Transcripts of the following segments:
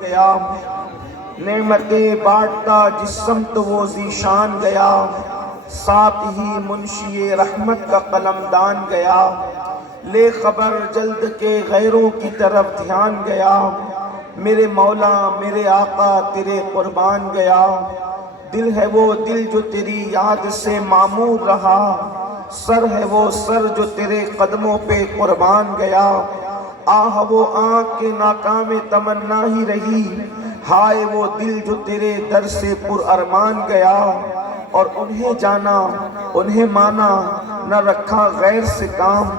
گیا، نعمتیں بانٹتا جس سمت وہ ذیشان گیا، ساتھ ہی منشی رحمت کا قلم دان گیا، لے خبر جلد کے غیروں کی طرف دھیان گیا، میرے مولا میرے آقا تیرے قربان گیا، دل ہے وہ دل جو تیری یاد سے معمور رہا، سر ہے وہ سر جو تیرے قدموں پہ قربان گیا، آہ وہ آنکھ کے ناکام تمنا ہی رہی، ہائے وہ دل جو تیرے در سے پر ارمان گیا، اور انہیں جانا انہیں مانا نہ رکھا غیر سے کام،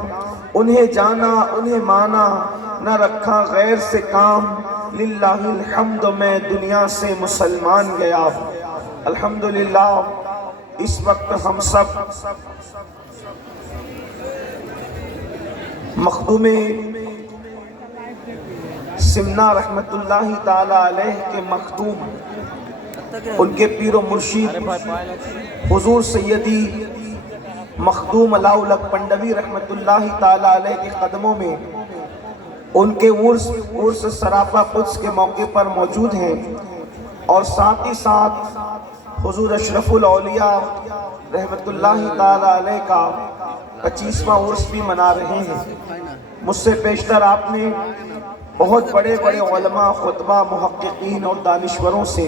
انہیں جانا انہیں مانا نہ رکھا غیر سے کام، للہ الحمد میں دنیا سے مسلمان گیا۔ الحمدللہ اس وقت ہم سب مخدوم سمنا رحمت اللہ تعالی علیہ کے مخدوم، ان کے پیر و مرشید حضور سیدی مخدوم علاؤلک پنڈوی رحمت اللہ تعالی علیہ کے قدموں میں ان کے عرس سراپا قدس کے موقع پر موجود ہیں، اور ساتھ ہی ساتھ حضور اشرف الاولیاء رحمت اللہ تعالی علیہ کا 25واں عرس بھی منا رہے ہیں۔ مجھ سے پیشتر آپ نے بہت بڑے بڑے علماء، خطبہ، محققین اور دانشوروں سے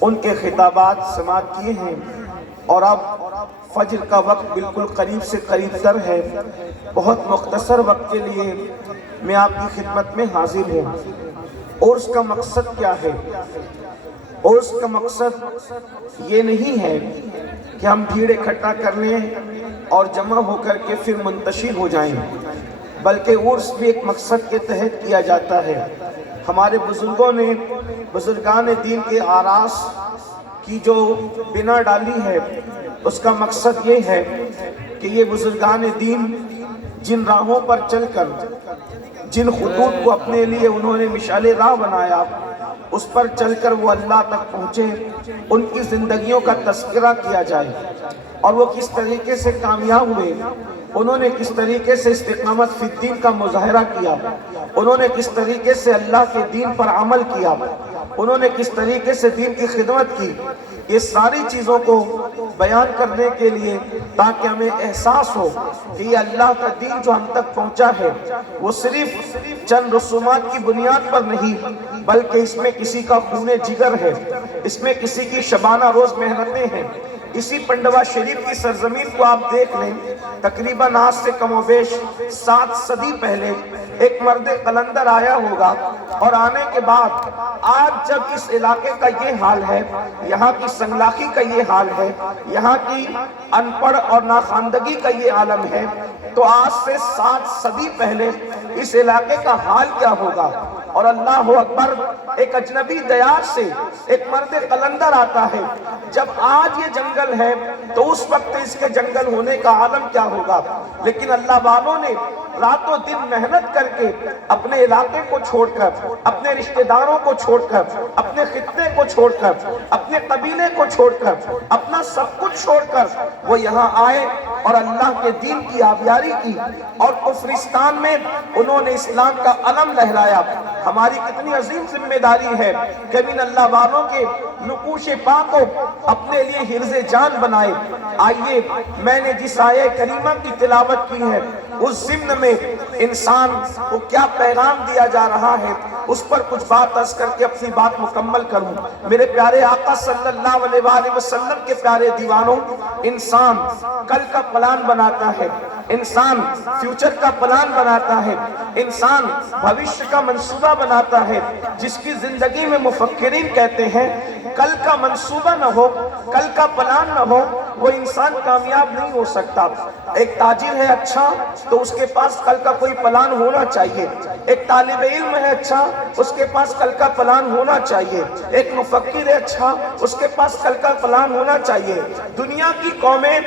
ان کے خطابات سماعت کیے ہیں، اور اب فجر کا وقت بالکل قریب سے قریب تر ہے۔ بہت مختصر وقت کے لیے میں آپ کی خدمت میں حاضر ہوں۔ عرس کا مقصد کیا ہے؟ عرس کا مقصد یہ نہیں ہے کہ ہم بھیڑ اکٹھا کر لیں اور جمع ہو کر کے پھر منتشر ہو جائیں، بلکہ عرس بھی ایک مقصد کے تحت کیا جاتا ہے۔ ہمارے بزرگوں نے، بزرگان دین کے آراس کی جو بنا ڈالی ہے، اس کا مقصد یہ ہے کہ یہ بزرگان دین جن راہوں پر چل کر، جن خطوط کو اپنے لیے انہوں نے مشعل راہ بنایا، اس پر چل کر وہ اللہ تک پہنچے، ان کی زندگیوں کا تذکرہ کیا جائے، اور وہ کس طریقے سے کامیاب ہوئے، انہوں نے کس طریقے سے استقامت فی الدین کا مظاہرہ کیا، انہوں نے کس طریقے سے اللہ کے دین پر عمل کیا، انہوں نے کس طریقے سے دین کی خدمت کی، یہ ساری چیزوں کو بیان کرنے کے لیے، تاکہ ہمیں احساس ہو کہ یہ اللہ کا دین جو ہم تک پہنچا ہے وہ صرف چند رسومات کی بنیاد پر نہیں، بلکہ اس میں کسی کا خون جگر ہے، اس میں کسی کی شبانہ روز محنتیں ہیں۔ اسی پنڈوا شریف کی سرزمین کو آپ دیکھ لیں، تقریباً آج سے کم و بیش 7 صدی پہلے ایک مرد قلندر آیا ہوگا، اور آنے کے بعد آج جب اس علاقے کا یہ حال ہے، یہاں کی سنگلاخی کا یہ حال ہے، یہاں کی ان پڑھ اور ناخواندگی کا یہ عالم ہے، تو آج سے 7 صدی پہلے اس علاقے کا حال کیا ہوگا؟ اور اللہ اکبر، ایک اجنبی دیار سے ایک مرد قلندر آتا ہے۔ جب آج یہ جنگل ہے تو اس وقت اس کے جنگل ہونے کا عالم کیا ہوگا؟ لیکن اللہ والوں نے رات و دن محنت کر کے اپنے علاقے کو چھوڑ کر، اپنے رشتہ داروں کو چھوڑ کر، اپنے خطے کو چھوڑ کر، اپنے قبیلے کو چھوڑ کر، اپنا سب کچھ چھوڑ کر وہ یہاں آئے اور اللہ کے دین کی آبیاری کی، اور کفرستان میں انہوں نے اسلام کا علم لہرایا۔ ہماری کتنی عظیم ذمہ داری ہے کہ ان اللہ والوں کے نقوش پاک کو اپنے لیے حرز جان بنائے۔ آئیے، میں نے جس آیہ کریمہ کی تلاوت کی ہے، اس ضمن میں انسان کو کیا پیغام دیا جا رہا ہے، اس پر کچھ بات عرض کر کے اپنی بات مکمل کروں۔ میرے پیارے آقا صلی اللہ علیہ وآلہ وسلم کے پیارے دیوانوں، انسان کل کا پلان بناتا ہے، انسان فیوچر کا پلان بناتا ہے، انسان بھوشیہ کا منصوبہ بناتا ہے، جس کی زندگی میں مفکرین کہتے ہیں کل کا منصوبہ نہ ہو، کل کا پلان نہ ہو، وہ انسان کامیاب نہیں ہو سکتا۔ ایک تاجر ہے اچھا تو اس کے پاس کل کا کوئی پلان ہونا چاہیے، ایک طالب علم ہے اچھا، اس کے پاس کل کا پلان ہونا چاہیے، ایک مفکر ہے اچھا، اس کے پاس کل کا پلان ہونا چاہیے۔ دنیا کی قومیں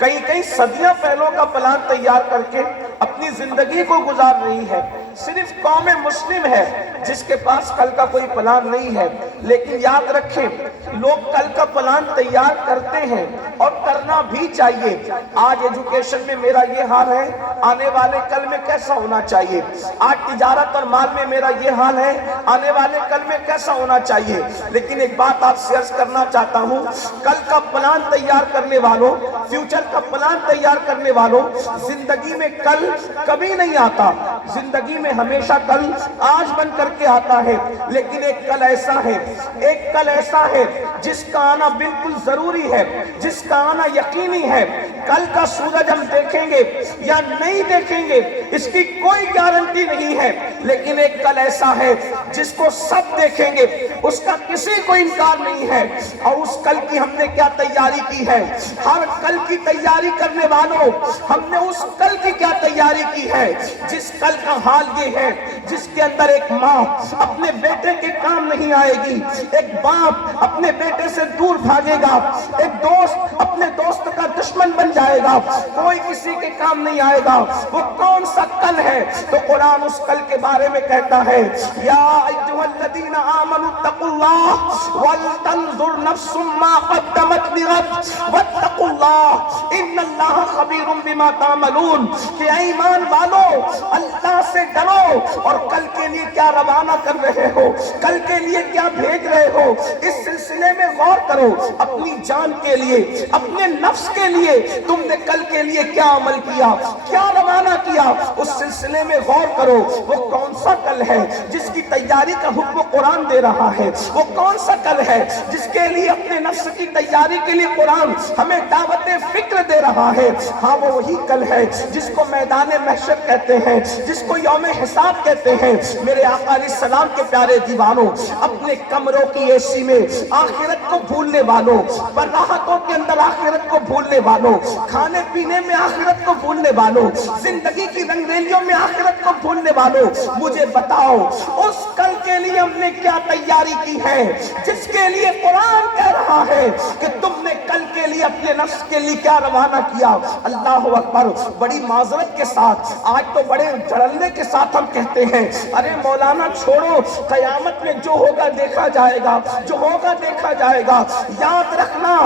کئی صدیاں پہلوں کا پلان تیار کر کے اپنی زندگی کو گزار رہی ہے، صرف قوم مسلم ہے جس کے پاس کل کا کوئی پلان نہیں ہے۔ لیکن یاد رکھیں لوگ کل کا پلان تیار کرتے ہیں اور کرنا بھی چاہیے. آج ایجوکیشن میں میرا یہ حال ہے, آنے والے کل میں کیسا ہونا چاہیے. آج تجارت اور مال میں میرا یہ حال ہے, آنے والے کل میں کیسا ہونا چاہیے. لیکن ایک بات آپ سے عرض کرنا چاہتا ہوں, کل کا پلان تیار کرنے والوں, فیوچر کا پلان تیار کرنے والوں, زندگی میں کل کبھی نہیں آتا. زندگی میں ہمیشہ کل آج بن کر کے آتا ہے. لیکن ایک کل ایسا ہے, ایک کل ایسا ہے جس کا آنا بالکل ضروری ہے, جس کا آنا یقینی ہے. کل کا سورج ہم دیکھیں گے یا نہیں دیکھیں گے اس کی کوئی گارنٹی نہیں ہے. لیکن ایک کل ایسا ہے جس کو سب دیکھیں گے, اس کا کسی کو انکار نہیں ہے. اور اس کل کی ہم نے کیا تیاری کی ہے. ہر کل کی تیاری کرنے والوں, ہم نے اس کل کی کیا تیاری کی ہے جس کل کا حال یہ ہے جس کے اندر ایک ماں اپنے بیٹے کے کام نہیں آئے گی, ایک باپ اپنے بیٹے سے دور بھاگے گا, ایک دوست اپنے دوست کا دشمن بن جائے گا, کوئی کسی کے کام نہیں آئے گا. وہ کون سا کل ہے؟ تو قرآن اس کل کے بارے میں کہتا ہے, یا ایھا الذین آمنوا اتقوا اللہ ولتنظر نفس ما قدمت لغد واتقوا اللہ ان اللہ خبیر بما تعملون. کہ اے ایمان والو اللہ سے ڈرو اور کل کے لیے کیا روانہ کر رہے ہو, کل کے لیے کیا بھیج رہے ہو, اس سلسلے میں غور کرو. اپنی جان کے لیے, اپنے نفس کے لیے تم نے کل کے لیے کیا عمل کیا, کیا روانہ کیا, اس سلسلے میں غور کرو. وہ کون سا کل ہے جس کی تیاری کا حکم قرآن دے رہا ہے؟ وہ کون سا کل ہے جس کے لیے اپنے نفس کی تیاری کے لیے قرآن ہمیں دعوت فکر دے رہا ہے؟ ہاں وہ وہی کل ہے جس کو میدان محشر کہتے ہیں, جس کو یوم حساب کہتے ہیں. میرے آقا علیہ السلام کے پیارے دیوانوں, اپنے کمروں کی اے سی میں آخرت کو بھولنے والوں, براحتوں کے اندر آخرت کو بھولنے والوں, کھانے پینے میں آخرت کو بھولنے والوں, زندگی کی رنگریلیوں میں آخرت کو بھولنے والوں, مجھے بتاؤ اس کل کے لیے ہم نے کیا تیاری کی ہے جس کے لیے قرآن کہہ رہا ہے کہ تم نے کل کے لیے اپنے نفس کے لیے کیا روانہ کیا. اللہ اکبر. بڑی معذرت کے ساتھ, آج تو بڑے جھڑلنے کے ساتھ ہم کہتے ہیں, ارے مولانا چھوڑو, قیامت میں جو ہوگا دیکھا جائے گا, جو ہوگا دیکھا جائے گا. یاد رکھنا,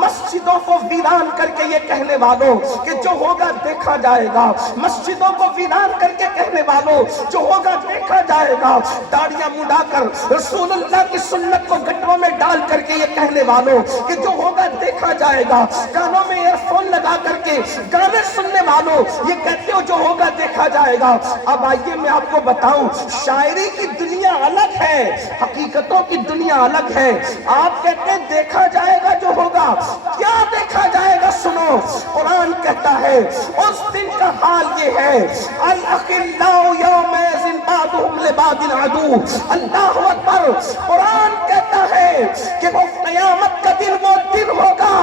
مسجدوں کو ویران کر کے یہ کہنے والوں کہ جو ہوگا دیکھا جائے گا, مسجدوں کو ویران کر کے کہنے والوں جو ہوگا دیکھا جائے گا, داڑیاں مڈا کر رسول اللہ کی سنت کو گٹروں میں ڈال کر کے یہ کہنے والوں کہ جو ہوگا دیکھا جائے گا, کانوں میں ایئر فون لگا کر کے گانے سننے والوں یہ کہتے ہو جو ہوگا دیکھا جائے گا. اب آئیے میں آپ کو بتاؤں, شاعری کی دنیا الگ ہے, حقیقتوں کی دنیا الگ ہے. آپ کہتے ہیں دیکھا جائے گا جو ہوگا, کیا دیکھا جائے گا؟ سنو, قرآن کہتا ہے اس دن کا حال یہ ہے, الاخلاء یومئذ بعضهم لبعض عدو. اللہ اکبر. قرآن کہتا ہے کہ وہ قیامت کا دن وہ دن ہوگا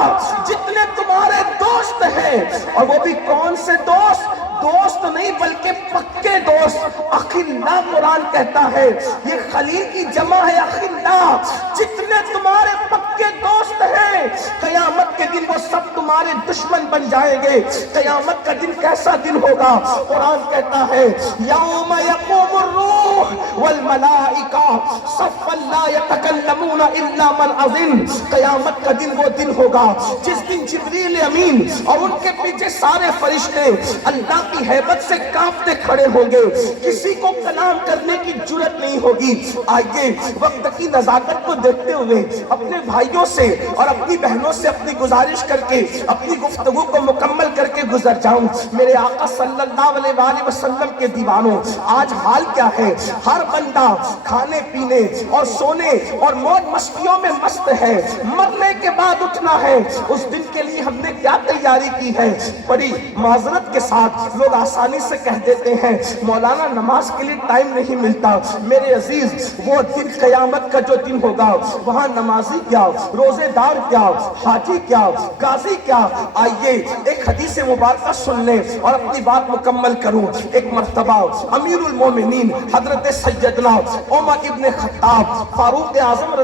جتنے تمہارے دوست ہیں, اور وہ بھی کون سے دوست؟ دوست نہیں بلکہ پکے دوست. اخلاء قرآن کہتا ہے یہ خلیل کی جمع ہے, اخلاء. جتنے تمہارے پکے دوست ہیں قیامت کے دن وہ سب تمہارے دشمن بن جائیں گے. قیامت کا دن کیسا دن ہوگا؟ قرآن کہتا ہے یوم یقوم الروح والملائکہ صفا لا یتکلمون الا من اذن. قیامت کا دن وہ دن ہوگا جس دن جبریل امین اور ان کے پیچھے سارے فرشتے اللہ کی ہیبت سے کانپتے کھڑے ہوں گے, کسی کو کلام کرنے کی جرت نہیں ہوگی. آئیے وقت کی نزاکت کو دیکھتے ہوئے اپنے بھائیوں سے اور اپنی بہنوں سے اپنی گزارش کر کے اپنی گفتگو کو مکمل کر کے گزر جاؤں. میرے آقا صلی اللہ علیہ وآلہ وسلم کے دیوانوں, آج حال کیا ہے؟ ہر بندہ کھانے پینے اور سونے اور موج مستیوں میں مست ہے. مرنے کے بعد اٹھنا ہے, اس دن کے لیے ہم نے کیا تیاری کی ہے؟ بڑی معذرت کے ساتھ لوگ آسانی سے کہہ دیتے ہیں مولانا نماز کے لیے ٹائم نہیں ملتا. میرے عزیز, وہ دن قیامت کا جو دن ہوگا وہاں نمازی کیا, روزے دار کیا, حاجی کیا, غازی کیا. آئیے ایک حدیث مبارکہ سن لیں اور اپنی بات مکمل کروں. ایک مرتبہ امیر المومنین حضرت سیدنا عمر ابن خطاب فاروق اعظم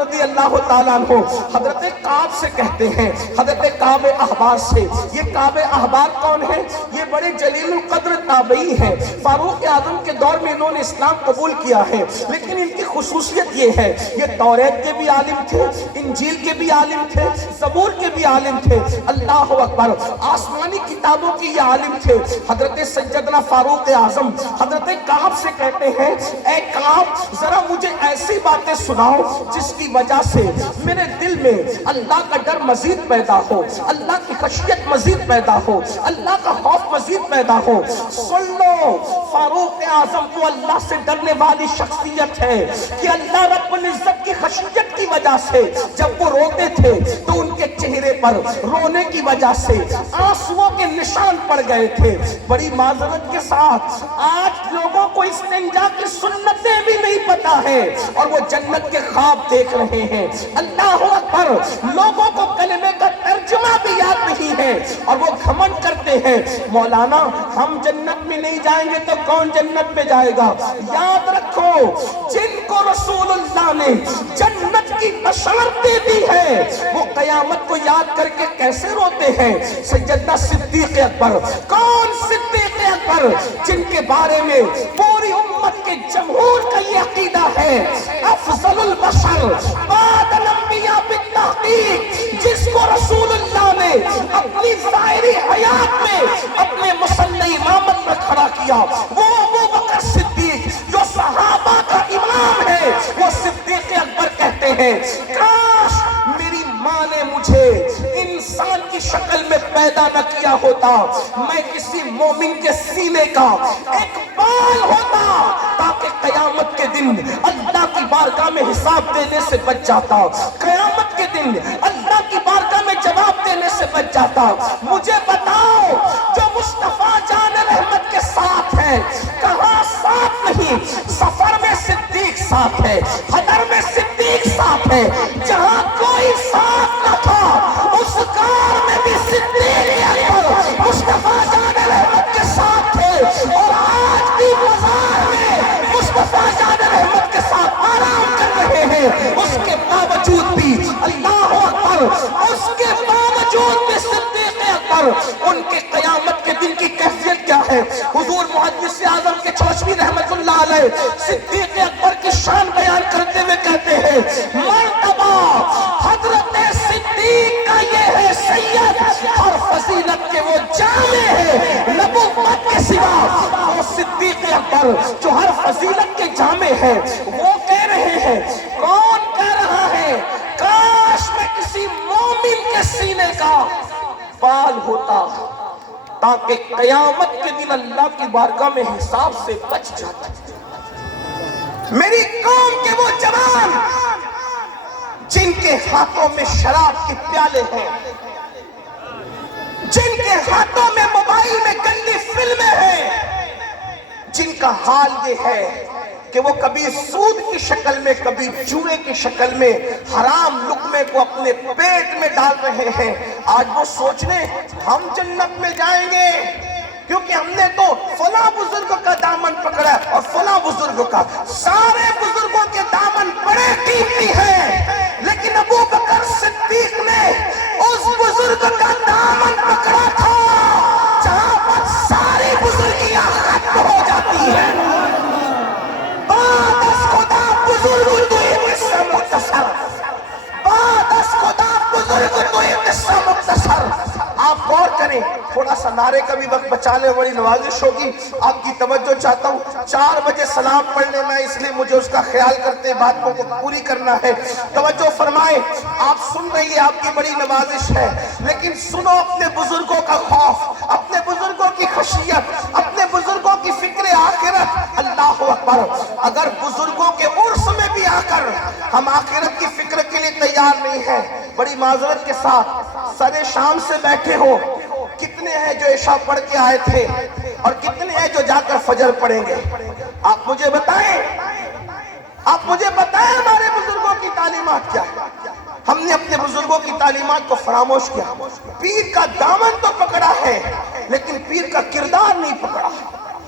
رضی اللہ تعالیٰ عنہ حضرت کعب سے کہتے کرتے ہیں حضرت کعب احبار سے۔ یہ کعب احبار کون ہے؟ یہ بڑے جلیل القدر تابعی ہیں، فاروق اعظم کے دور میں انہوں نے اسلام قبول کیا ہے، لیکن ان کی خصوصیت یہ ہے یہ توریت کے بھی عالم تھے، انجیل کے بھی عالم تھے، زبور کے بھی عالم تھے، اللہ اکبر، آسمانی کتابوں کی یہ عالم تھے۔ حضرت سیدنا فاروق اعظم حضرت کعب سے کہتے ہیں اے کعب ذرا مجھے ایسی باتیں سناؤ جس کی وجہ سے میرے دل میں اللہ کا ڈر مزید پیدا ہو، اللہ کی خشیت مزید پیدا ہو، اللہ کا خوف مزید پیدا ہو۔ سن لو، فاروق اعظم وہ اللہ سے ڈرنے والی شخصیت ہے کہ اللہ رب العزت کی خشیت کی وجہ سے جب وہ روتے تھے تو ان کے چہرے پر رونے کی وجہ سے آنسوؤں کے نشان پڑ گئے تھے۔ بڑی معذرت کے ساتھ آج لوگوں کو استنجا کی سنتیں بھی نہیں پتا ہے اور وہ جنت کے خواب دیکھ رہے ہیں، اللہ اکبر، لوگوں کو کلمے کا ترجمہ بھی یاد نہیں ہے اور وہ گھمنڈ کرتے ہیں مولانا ہم جنت میں نہیں جائیں گے تو کون جنت میں جائے گا۔ یاد رکھو جن کو رسول اللہ نے جنت کی بشارتیں دی ہے وہ قیامت کو یاد کر کے کیسے روتے ہیں۔ سیدنا صدیق اکبر، کون صدیق اکبر جن کے بارے میں پوری امت کے جمہور کا یہ عقیدہ ہے افضل البشر بعد الانبیاء بالتحقیق، جس کو رسول اللہ نے اپنی ظاہری حیات میں اپنے مصلی امامت میں کھڑا کیا، وہ ابو بکر صدیق جو صحابہ کا امام ہے، وہ صدیق اکبر کہتے ہیں کاش میری ماں نے مجھے انسان کی شکل میں پیدا نہ کیا ہوتا، میں کسی مومن کے سینے کا ایک بال ہوتا تاکہ قیامت کے دن اللہ کی بارگاہ میں حساب دینے سے بچ جاتا، قیامت کے دن اللہ کی بارگاہ میں جواب دینے سے بچ جاتا۔ مجھے بتاؤ جو مصطفیٰ جان رحمت کے ساتھ ہے کہاں ساتھ نہیں؟ سفر میں صدیق ساتھ ہے، حضر میں صدیق ساتھ ہے، جہاں کوئی ساتھ نہ تھا اس کار میں بھی صدیق اکبر مصطفیٰ جان رحمت کے ساتھ تھے اور آج بھی بازار میں مصطفیٰ جان رحمت کے ساتھ آرام کر رہے ہیں۔ اس کے باوجود بھی اللہ اکبر، اس کے باوجود بھی صدیق اکبر، ان کے قیامت کے دن کی کیفیت کیا ہے؟ حضور محدث اعظم کے چوشوی رحمت اللہ علیہ صدیق اکبر کی شان بیان کرتے ہوئے کہتے ہیں مرتبہ حضرت صدیق کا یہ ہے سید اور فضیلت کے وہ جامع ہے نبوت کے سوا۔ وہ صدیق اکبر جو ہر فضیلت کے جامع ہے، وہ کہہ رہے ہیں، کون کہہ رہا ہے کاش میں کسی مومن کے سینے کا بال ہوتا تاکہ قیامت کے دن اللہ کی بارگاہ میں حساب سے بچ جاتا۔ میری قوم کے وہ جوان جن کے ہاتھوں میں شراب کے پیالے ہیں، جن کے ہاتھوں میں موبائل میں گندی فلمیں ہیں، جن کا حال یہ ہے کہ وہ کبھی سود کی شکل میں کبھی جوئے کی شکل میں حرام لقمے کو اپنے پیٹ میں ڈال رہے ہیں، آج وہ سوچ رہے ہم جنت میں جائیں گے کیونکہ ہم نے تو فلاں بزرگ کا دامن پکڑا اور فلاں بزرگ کا۔ سارے بزرگوں کے دامن بڑے قیمتی ہیں، لیکن ابو بکر صدیق نے اس بزرگ کا دامن پکڑا تھا جہاں پر ساری بزرگیاں ختم ہو جاتی ہیں۔ بعد از خدا بزرگ تو یہ قصہ مختصر، بعد از خدا بزرگ تو یہ قصہ مختصر۔ آپ غور کریں، تھوڑا سا نعرے کا بھی وقت بچا لیں، بڑی نوازش ہوگی، آپ کی توجہ چاہتا ہوں۔ 4 بجے سلام پڑھنے میں اس لیے مجھے اس کا خیال کرتے باتوں کو پوری کرنا ہے، توجہ فرمائیں۔ آپ سن رہی ہیں، آپ کی بڑی نوازش ہے، لیکن سنو اپنے بزرگوں کا خوف، اپنے بزرگوں کی خشیت، اپنے بزرگوں کی فکر آخرت۔ اللہ اکبر، اگر بزرگوں کے عرس میں بھی آ کر ہم آخرت کی فکر کے لیے تیار نہیں ہیں، بڑی معذرت کے ساتھ سر شام سے بیٹھے ہو، کتنے ہیں جو عشاء پڑھ کے آئے تھے اور کتنے ہیں جو جا کر فجر پڑھیں گے؟ آپ مجھے بتائیں، آپ مجھے بتائیں ہمارے بزرگوں کی تعلیمات کیا ہے؟ ہم نے اپنے بزرگوں کی تعلیمات کو فراموش کیا، پیر کا دامن تو پکڑا ہے لیکن پیر کا کردار نہیں پکڑا۔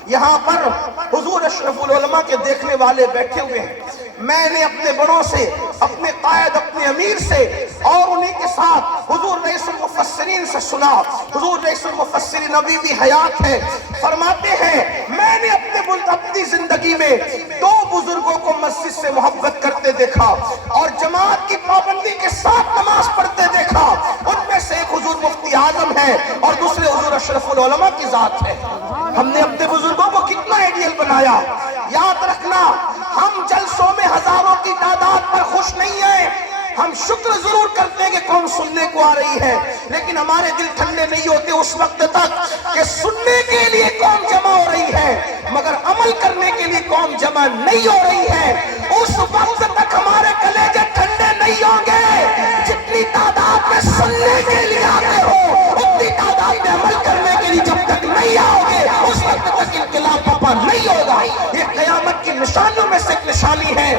یہاں پر حضور اشرف العلماء کے دیکھنے والے بیٹھے ہوئے ہیں، میں نے اپنے بڑوں سے، اپنے قائد، اپنے امیر سے اور انہی کے ساتھ حضور رئیس المفسرین سے سنا۔ حضور رئیس المفسرین ابھی بھی حیات ہے، فرماتے ہیں میں نے اپنی زندگی میں دو بزرگوں کو مسجد سے محبت کرتے دیکھا اور جماعت کی پابندی کے ساتھ نماز پڑھتے دیکھا۔ ان میں سے ایک حضور مفتی اعظم ہے اور دوسرے حضور اشرف العلماء کی ذات ہے۔ ہم نے اپنے بزرگوں کو کتنا آئیڈیل بنایا۔ یاد رکھنا، ہم جلسوں میں ہزاروں کی تعداد پر خوش نہیں ہیں، ہم شکر ضرور کرتے ہیں کہ قوم سننے کو آ رہی ہے، لیکن ہمارے دل ٹھنڈے نہیں ہوتے اس وقت تک کہ سننے کے لیے قوم جمع ہو رہی ہے مگر عمل کرنے کے لیے قوم جمع نہیں ہو رہی ہے۔ اس وقت تک ہمارے کلیجے ٹھنڈے نہیں ہوں گے جتنی تعداد میں سننے کے لیے آتے ہو، اتنی تعداد میں عمل کرنے کے لیے جب تک نہیں آؤ گے اس وقت تک انقلاب پاپا نہیں ہوگا۔ یہ قیامت کی نشانیوں میں سے ایک نشانی ہے،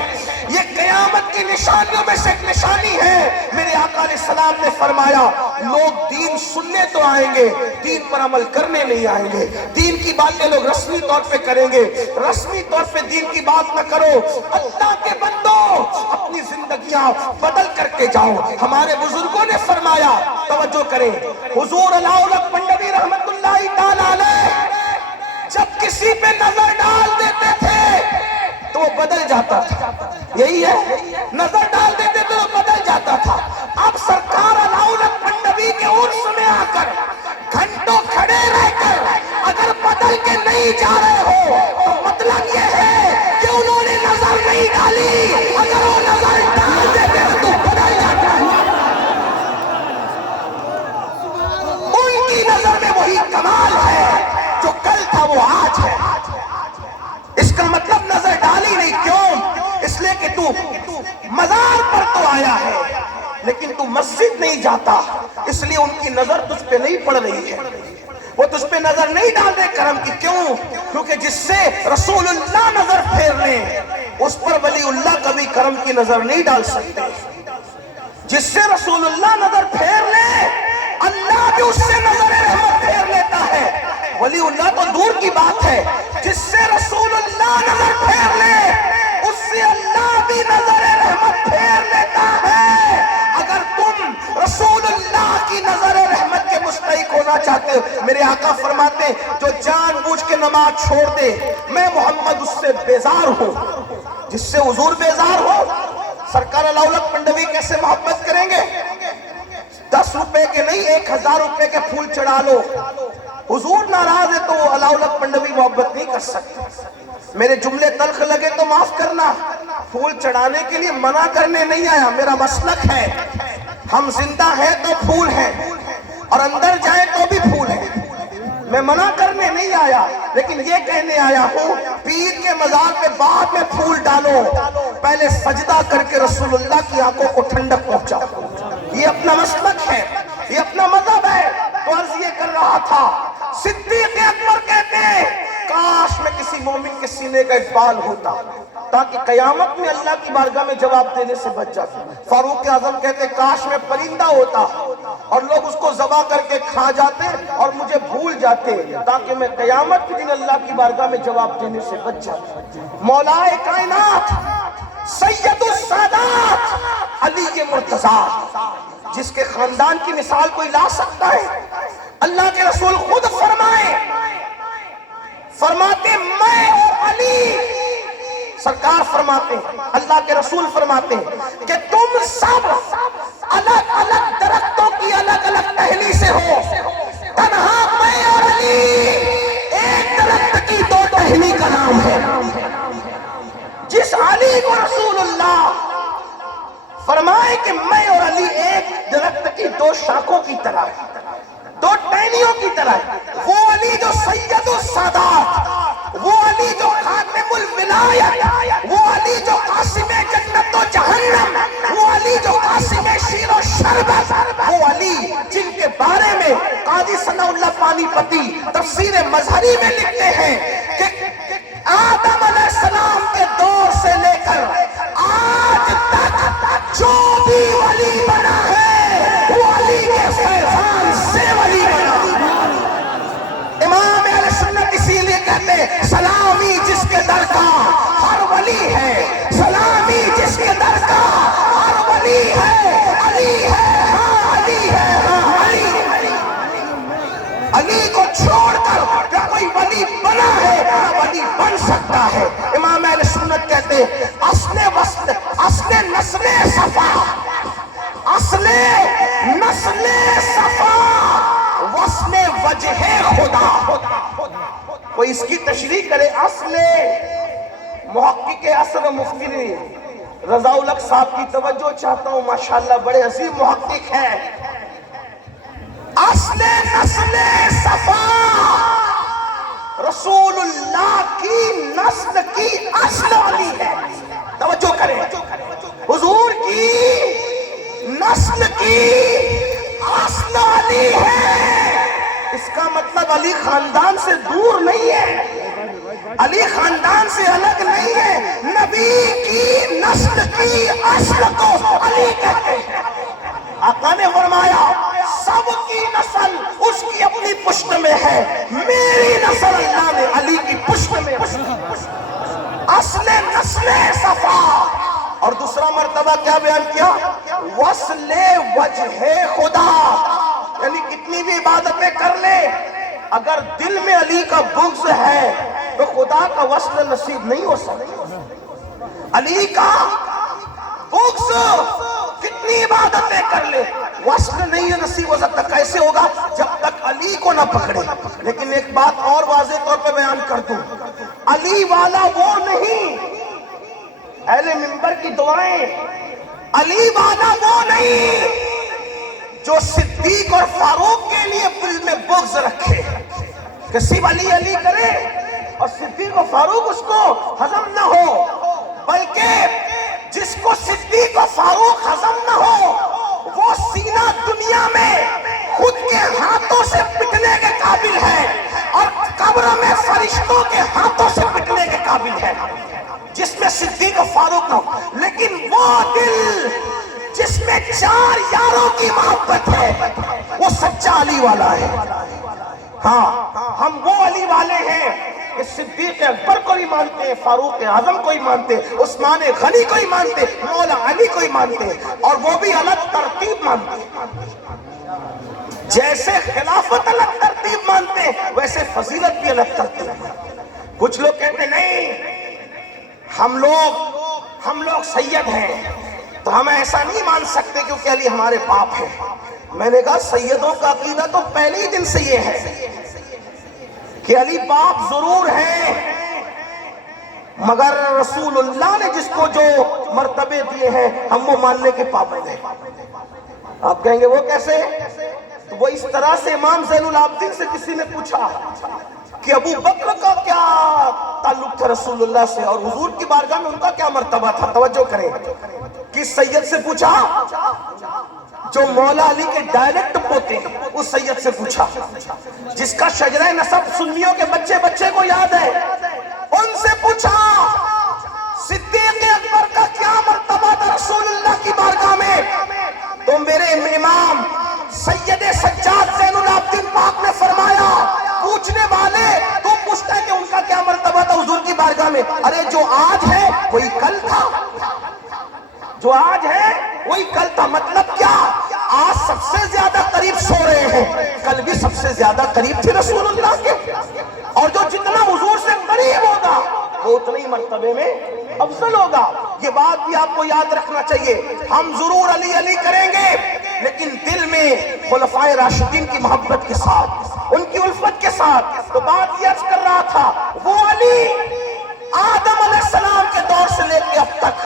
یہ قیامت کی نشانیوں میں سے ایک نشانی ہے۔ میرے آقا علیہ السلام نے فرمایا لوگ دین سننے تو آئیں گے، دین پر عمل کرنے نہیں آئیں گے۔ دین کی باتیں لوگ رسمی طور پہ کریں گے، رسمی طور پہ دین کی بات نہ کرو۔ اللہ کے بندو اپنی زندگیاں بدل کر کے جاؤ۔ ہمارے بزرگوں نے فرمایا، توجہ کریں، حضور علاؤلق پنڈوی رحمت اللہ تعالی علیہ جب کسی پہ نظر ڈال دیتے تھے تو وہ بدل جاتا تھا۔ یہی ہے، نظر ڈال دیتے تو وہ بدل جاتا تھا۔ اب سرکار علاؤلق پنڈوی کے عرس میں آ کر گھنٹوں کھڑے رہ کر اگر بدل کے نہیں جا رہے ہو تو مطلب یہ ہے کہ انہوں نے نظر نہیں ڈالی، اگر وہ نظر ڈال دیتے تو بدل جاتا۔ ان کی نظر میں وہی کمال ہے جو کل تھا وہ آج ہے۔ اس کا مطلب نظر ڈالی نہیں، کیوں؟ اس لیے کہ تو مزار پر تو آیا ہے لیکن تو مسجد نہیں جاتا، اس لیے ان کی نظر تجھ پہ نہیں پڑ رہی ہے، وہ تجھ پہ نظر نہیں ڈال رہے کرم کی۔ کیوں؟ کیونکہ جس سے رسول اللہ نظر پھیر لیں اس پر ولی اللہ کبھی کرم کی نظر نہیں ڈال سکتے۔ جس سے رسول اللہ نظر پھیر لے اللہ بھی اس سے نظر رحمت پھیر لیتا ہے۔ ولی اللہ تو دور کی بات ہے، جس سے رسول اللہ نظر پھیر لے اس سے اللہ بھی نظر رحمت پھیر لیتا ہے۔ اگر تم رسول اللہ کی نظر رحمت کے مستحق ہونا چاہتے ہو، میرے آقا فرماتے جو جان بوجھ کے نماز چھوڑ دے میں محمد اس سے بیزار ہوں۔ جس سے حضور بیزار ہو سرکار علاؤلق پنڈوی کیسے محبت کریں گے؟ 10 روپے کے نہیں 1000 روپے کے پھول چڑھا لو، حضور ناراض ہے تو وہ علاؤلق پنڈوی محبت نہیں کر سکتے۔ میرے جملے تلخ لگے تو معاف کرنا، پھول چڑھانے کے لیے منع کرنے نہیں آیا، میرا مسلک ہے۔ ہم زندہ ہیں تو پھول ہیں اور اندر جائیں تو بھی پھول ہیں، میں منع کرنے نہیں آیا لیکن یہ کہنے آیا ہوں پیر کے مزار پہ بعد میں پھول ڈالو، پہلے سجدہ کر کے رسول اللہ کی آنکھوں کو ٹھنڈک پہنچاؤ۔ یہ اپنا مسلک ہے، یہ اپنا مذہب ہے۔ تو عرض یہ کر رہا تھا، صدیق اکبر کہتے ہیں کاش میں کسی مومن کے سینے کا اقبال ہوتا تاکہ قیامت میں اللہ کی بارگاہ میں جواب دینے سے بچ جاتا۔ فاروق اعظم کہتے کاش میں پرندہ ہوتا اور لوگ اس کو ذبح کر کے کھا جاتے اور مجھے بھول جاتے تاکہ میں قیامت کے دن اللہ کی بارگاہ میں جواب دینے سے بچ جاتا۔ مولا کائنات سید السادات علی مرتضیٰ جس کے خاندان کی مثال کوئی لا سکتا ہے؟ اللہ کے رسول خود فرماتے میں اور علی، سرکار فرماتے اللہ کے رسول فرماتے کہ تم سب الگ الگ درختوں کی الگ الگ ٹہنی سے ہو، تنہا میں اور علی ایک درخت کی 2 ٹہنی کا نام ہے۔ جس علی کو رسول اللہ فرمائے کہ میں اور علی ایک درخت کی 2 شاخوں کی طرح ہے، 2 ٹہنیوں کی طرح ہے، وہ علی جو سید السادات، وہ علی جو خاتم الولایت، وہ علی جو قاسم جنت و جہنم، وہ علی جو قاسم شیر و شربت، وہ علی جن کے بارے میں قاضی ثناء اللہ پانی پتی تفسیر مظہری میں لکھتے ہیں کہ آدم علیہ السلام کے دور سے لے کر آج تک جو بھی ولی بنا ہے وہ علی کے فیضان سے ولی بنا۔ امام اہل سنت اسی لیے کہتے سلامی جس کے در کا ہر ولی ہے، سلامی بنا ہے نہ ولی بن سکتا ہے۔ امام اہل سنت کہتے ہیں اصل وصل، اصل نسل صفا، اصل نسل صفا وصل وجہ خدا۔ کوئی اس کی تشریح کرے، اصل محقق اصل و مفتی رضا الحق صاحب کی توجہ چاہتا ہوں، ماشاءاللہ بڑے عظیم محقق ہیں۔ اصل نسل صفا رسول اللہ کی نسل کی اصل علی ہے۔ توجہ کریں، حضور کی نسل کی اصل علی ہے۔ اس کا مطلب علی خاندان سے دور نہیں ہے، علی خاندان سے الگ نہیں ہے، نبی کی نسل کی اصل کو علی کہتے ہیں۔ آقا نے فرمایا سب کی نسل اس کی اپنی پشت میں ہے، میری نسل اللہ نے علی کی پشت میں اصل نسل صفا۔ اور دوسرا مرتبہ کیا بیان کیا؟ وصل وجہ خدا، یعنی کتنی بھی عبادتیں کر لے اگر دل میں علی کا بغض ہے تو خدا کا وصل نصیب نہیں ہو سکتا۔ علی کا بغض کتنی عبادتیں کر لے وصل نہیں نصیب ہو سکتا۔ کیسے ہوگا؟ جب تک علی کو نہ پکڑے۔ لیکن ایک بات اور واضح طور پہ بیان کر دوں، علی والا وہ نہیں، اہل منبر کی دعائیں، علی والا وہ نہیں جو صدیق اور فاروق کے لیے دل میں بغض رکھے کہ صرف علی علی کرے اور صدیق و فاروق اس کو ہضم نہ ہو، بلکہ جس کو صدیق و فاروق ہضم نہ ہو وہ سینہ دنیا میں خود کے ہاتھوں سے پٹنے کے قابل ہے اور قبر میں فرشتوں کے ہاتھوں سے پٹنے کے قابل ہے، جس میں صدیق و فاروق نہ ہو۔ لیکن وہ دل جس میں چار یاروں کی محبت ہے وہ سچا علی والا ہے۔ ہاں، ہم وہ علی والے ہیں کہ صدیق اکبر کو ہی مانتے ہیں، فاروق اعظم کو ہی مانتے ہیں، عثمان غنی کو ہی مانتے ہیں، مولا علی کو ہی مانتے ہیں، اور وہ بھی الگ ترتیب مانتے ہیں۔ جیسے خلافت الگ ترتیب مانتے ہیں ویسے فضیلت بھی الگ ترتیب مانتے ہیں۔ کچھ لوگ کہتے ہیں نہیں ہم لوگ سید ہیں تو ہم ایسا نہیں مان سکتے کیونکہ علی ہمارے باپ ہیں۔ میں نے کہا سیدوں کا عقیدہ تو پہلے ہی دن سے یہ ہے کہ علی باپ ضرور ہیں، مگر رسول اللہ نے جس کو جو مرتبے دیے ہیں ہم وہ ماننے کے پابند ہیں۔ آپ کہیں گے وہ کیسے؟ تو وہ اس طرح سے امام زین العابدین سے کسی نے پوچھا کہ ابو بکر کا کیا تعلق تھا رسول اللہ سے اور حضور کی بارگاہ میں ان کا کیا مرتبہ تھا؟ توجہ کریں، کس سید سے پوچھا؟ جو مولا علی کے ڈائریکٹ پوتے ہیں اس سید سے پوچھا، جس کا شجرہ نسب سنیوں کے بچے بچے کو یاد ہے، ان سے پوچھا صدیق اکبر کا کیا مرتبہ تھا رسول اللہ کی بارگاہ میں؟ تو میرے امام سید سجاد زین العابدین پاک نے فرمایا پوچھنے والے تو پوچھتا ہے کہ ان کا کیا مرتبہ تھا حضور کی بارگاہ میں؟ ارے جو آج ہے وہی کل تھا، جو آج ہے وہی کل تھا۔ مطلب کیا؟ آج سب سے زیادہ قریب سو رہے ہیں، کل بھی سب سے زیادہ قریب تھے رسول اللہ کے، اور جو جتنا حضور سے قریب ہوگا وہ اتنے ہی مرتبے میں افضل ہوگا۔ یہ بات بھی آپ کو یاد رکھنا چاہیے۔ ہم ضرور علی علی کریں گے لیکن دل میں خلفائے راشدین کی محبت کے ساتھ، ان کی الفت کے ساتھ۔ تو بات یہ عرض کر رہا تھا وہ علی آدم علیہ السلام کے دور سے لے کے اب تک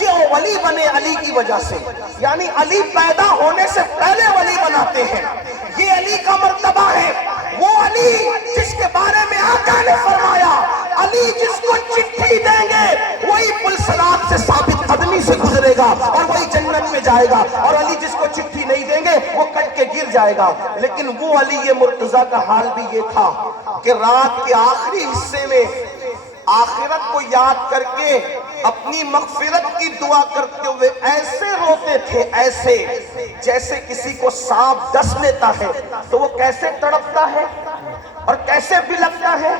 جو ولی بنے علی کی وجہ سے، یعنی علی پیدا ہونے سے پہلے ولی بناتے ہیں، یہ علی کا مرتبہ ہے۔ وہ علی جس کے بارے میں آقا نے فرمایا علی جس کو چٹھی دیں گے وہی پل صراط سے ثابت قدمی سے گزرے گا اور وہی جنت میں جائے گا، اور علی جس کو چٹھی نہیں دیں گے وہ کٹ کے گر جائے گا۔ لیکن وہ علی یہ مرتضیٰ کا حال بھی یہ تھا کہ رات کے آخری حصے میں آخرت کو یاد کر کے اپنی مغفرت کی دعا کرتے ہوئے ایسے روتے تھے، ایسے جیسے کسی کو سانپ ڈس لیتا ہے تو وہ کیسے تڑپتا ہے اور کیسے بلکتا ہے،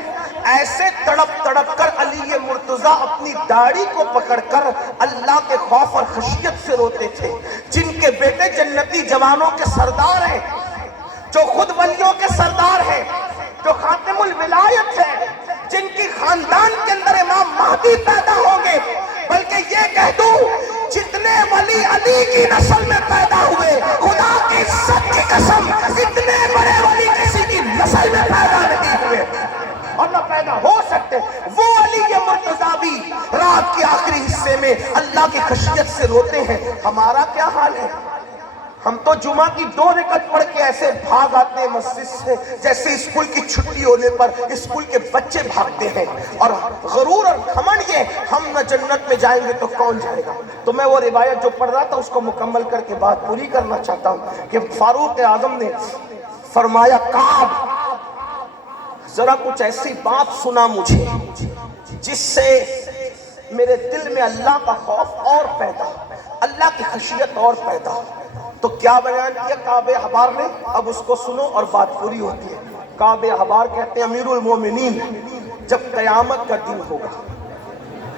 ایسے تڑپ تڑپ کر علی مرتضیٰ اپنی داڑھی کو پکڑ کر اللہ کے خوف اور خشیت سے روتے تھے۔ جن کے بیٹے جنتی جوانوں کے سردار ہیں، جو خود ولیوں کے سردار ہیں، جو خاتم الولایت ہے، جن کی خاندان کے اندر امام مہدی پیدا ہوں گے، بلکہ یہ کہہ دوں جتنے ولی علی کی نسل میں پیدا ہوئے، خدا کی عزت کی قسم اتنے بڑے ولی کسی کی نسل میں پیدا نہیں ہوئے اور نہ پیدا ہو سکتے۔ وہ علی مرتضیٰ بھی رات کے آخری حصے میں اللہ کی خشیت سے روتے ہیں۔ ہمارا کیا حال ہے؟ ہم تو جمعہ کی 2 رکعت پڑھ کے ایسے بھاگ آتے ہیں مسجد سے جیسے اسکول کی چھٹی ہونے پر اسکول کے بچے بھاگتے ہیں، اور غرور اور گھمنڈ یہ ہم نہ جنت میں جائیں گے تو کون جائے گا۔ تو میں وہ روایت جو پڑھ رہا تھا اس کو مکمل کر کے بات پوری کرنا چاہتا ہوں کہ فاروق اعظم نے فرمایا، کعب ذرا کچھ ایسی بات سنا مجھے جس سے میرے دل میں اللہ کا خوف اور پیدا، اللہ کی خشیت اور پیدا۔ تو کیا بیان کیا کعب احبار نے؟ اب اس کو سنو اور بات پوری ہوتی ہے۔ کعب احبار کہتے ہیں امیر المومنین جب قیامت کا دن ہوگا،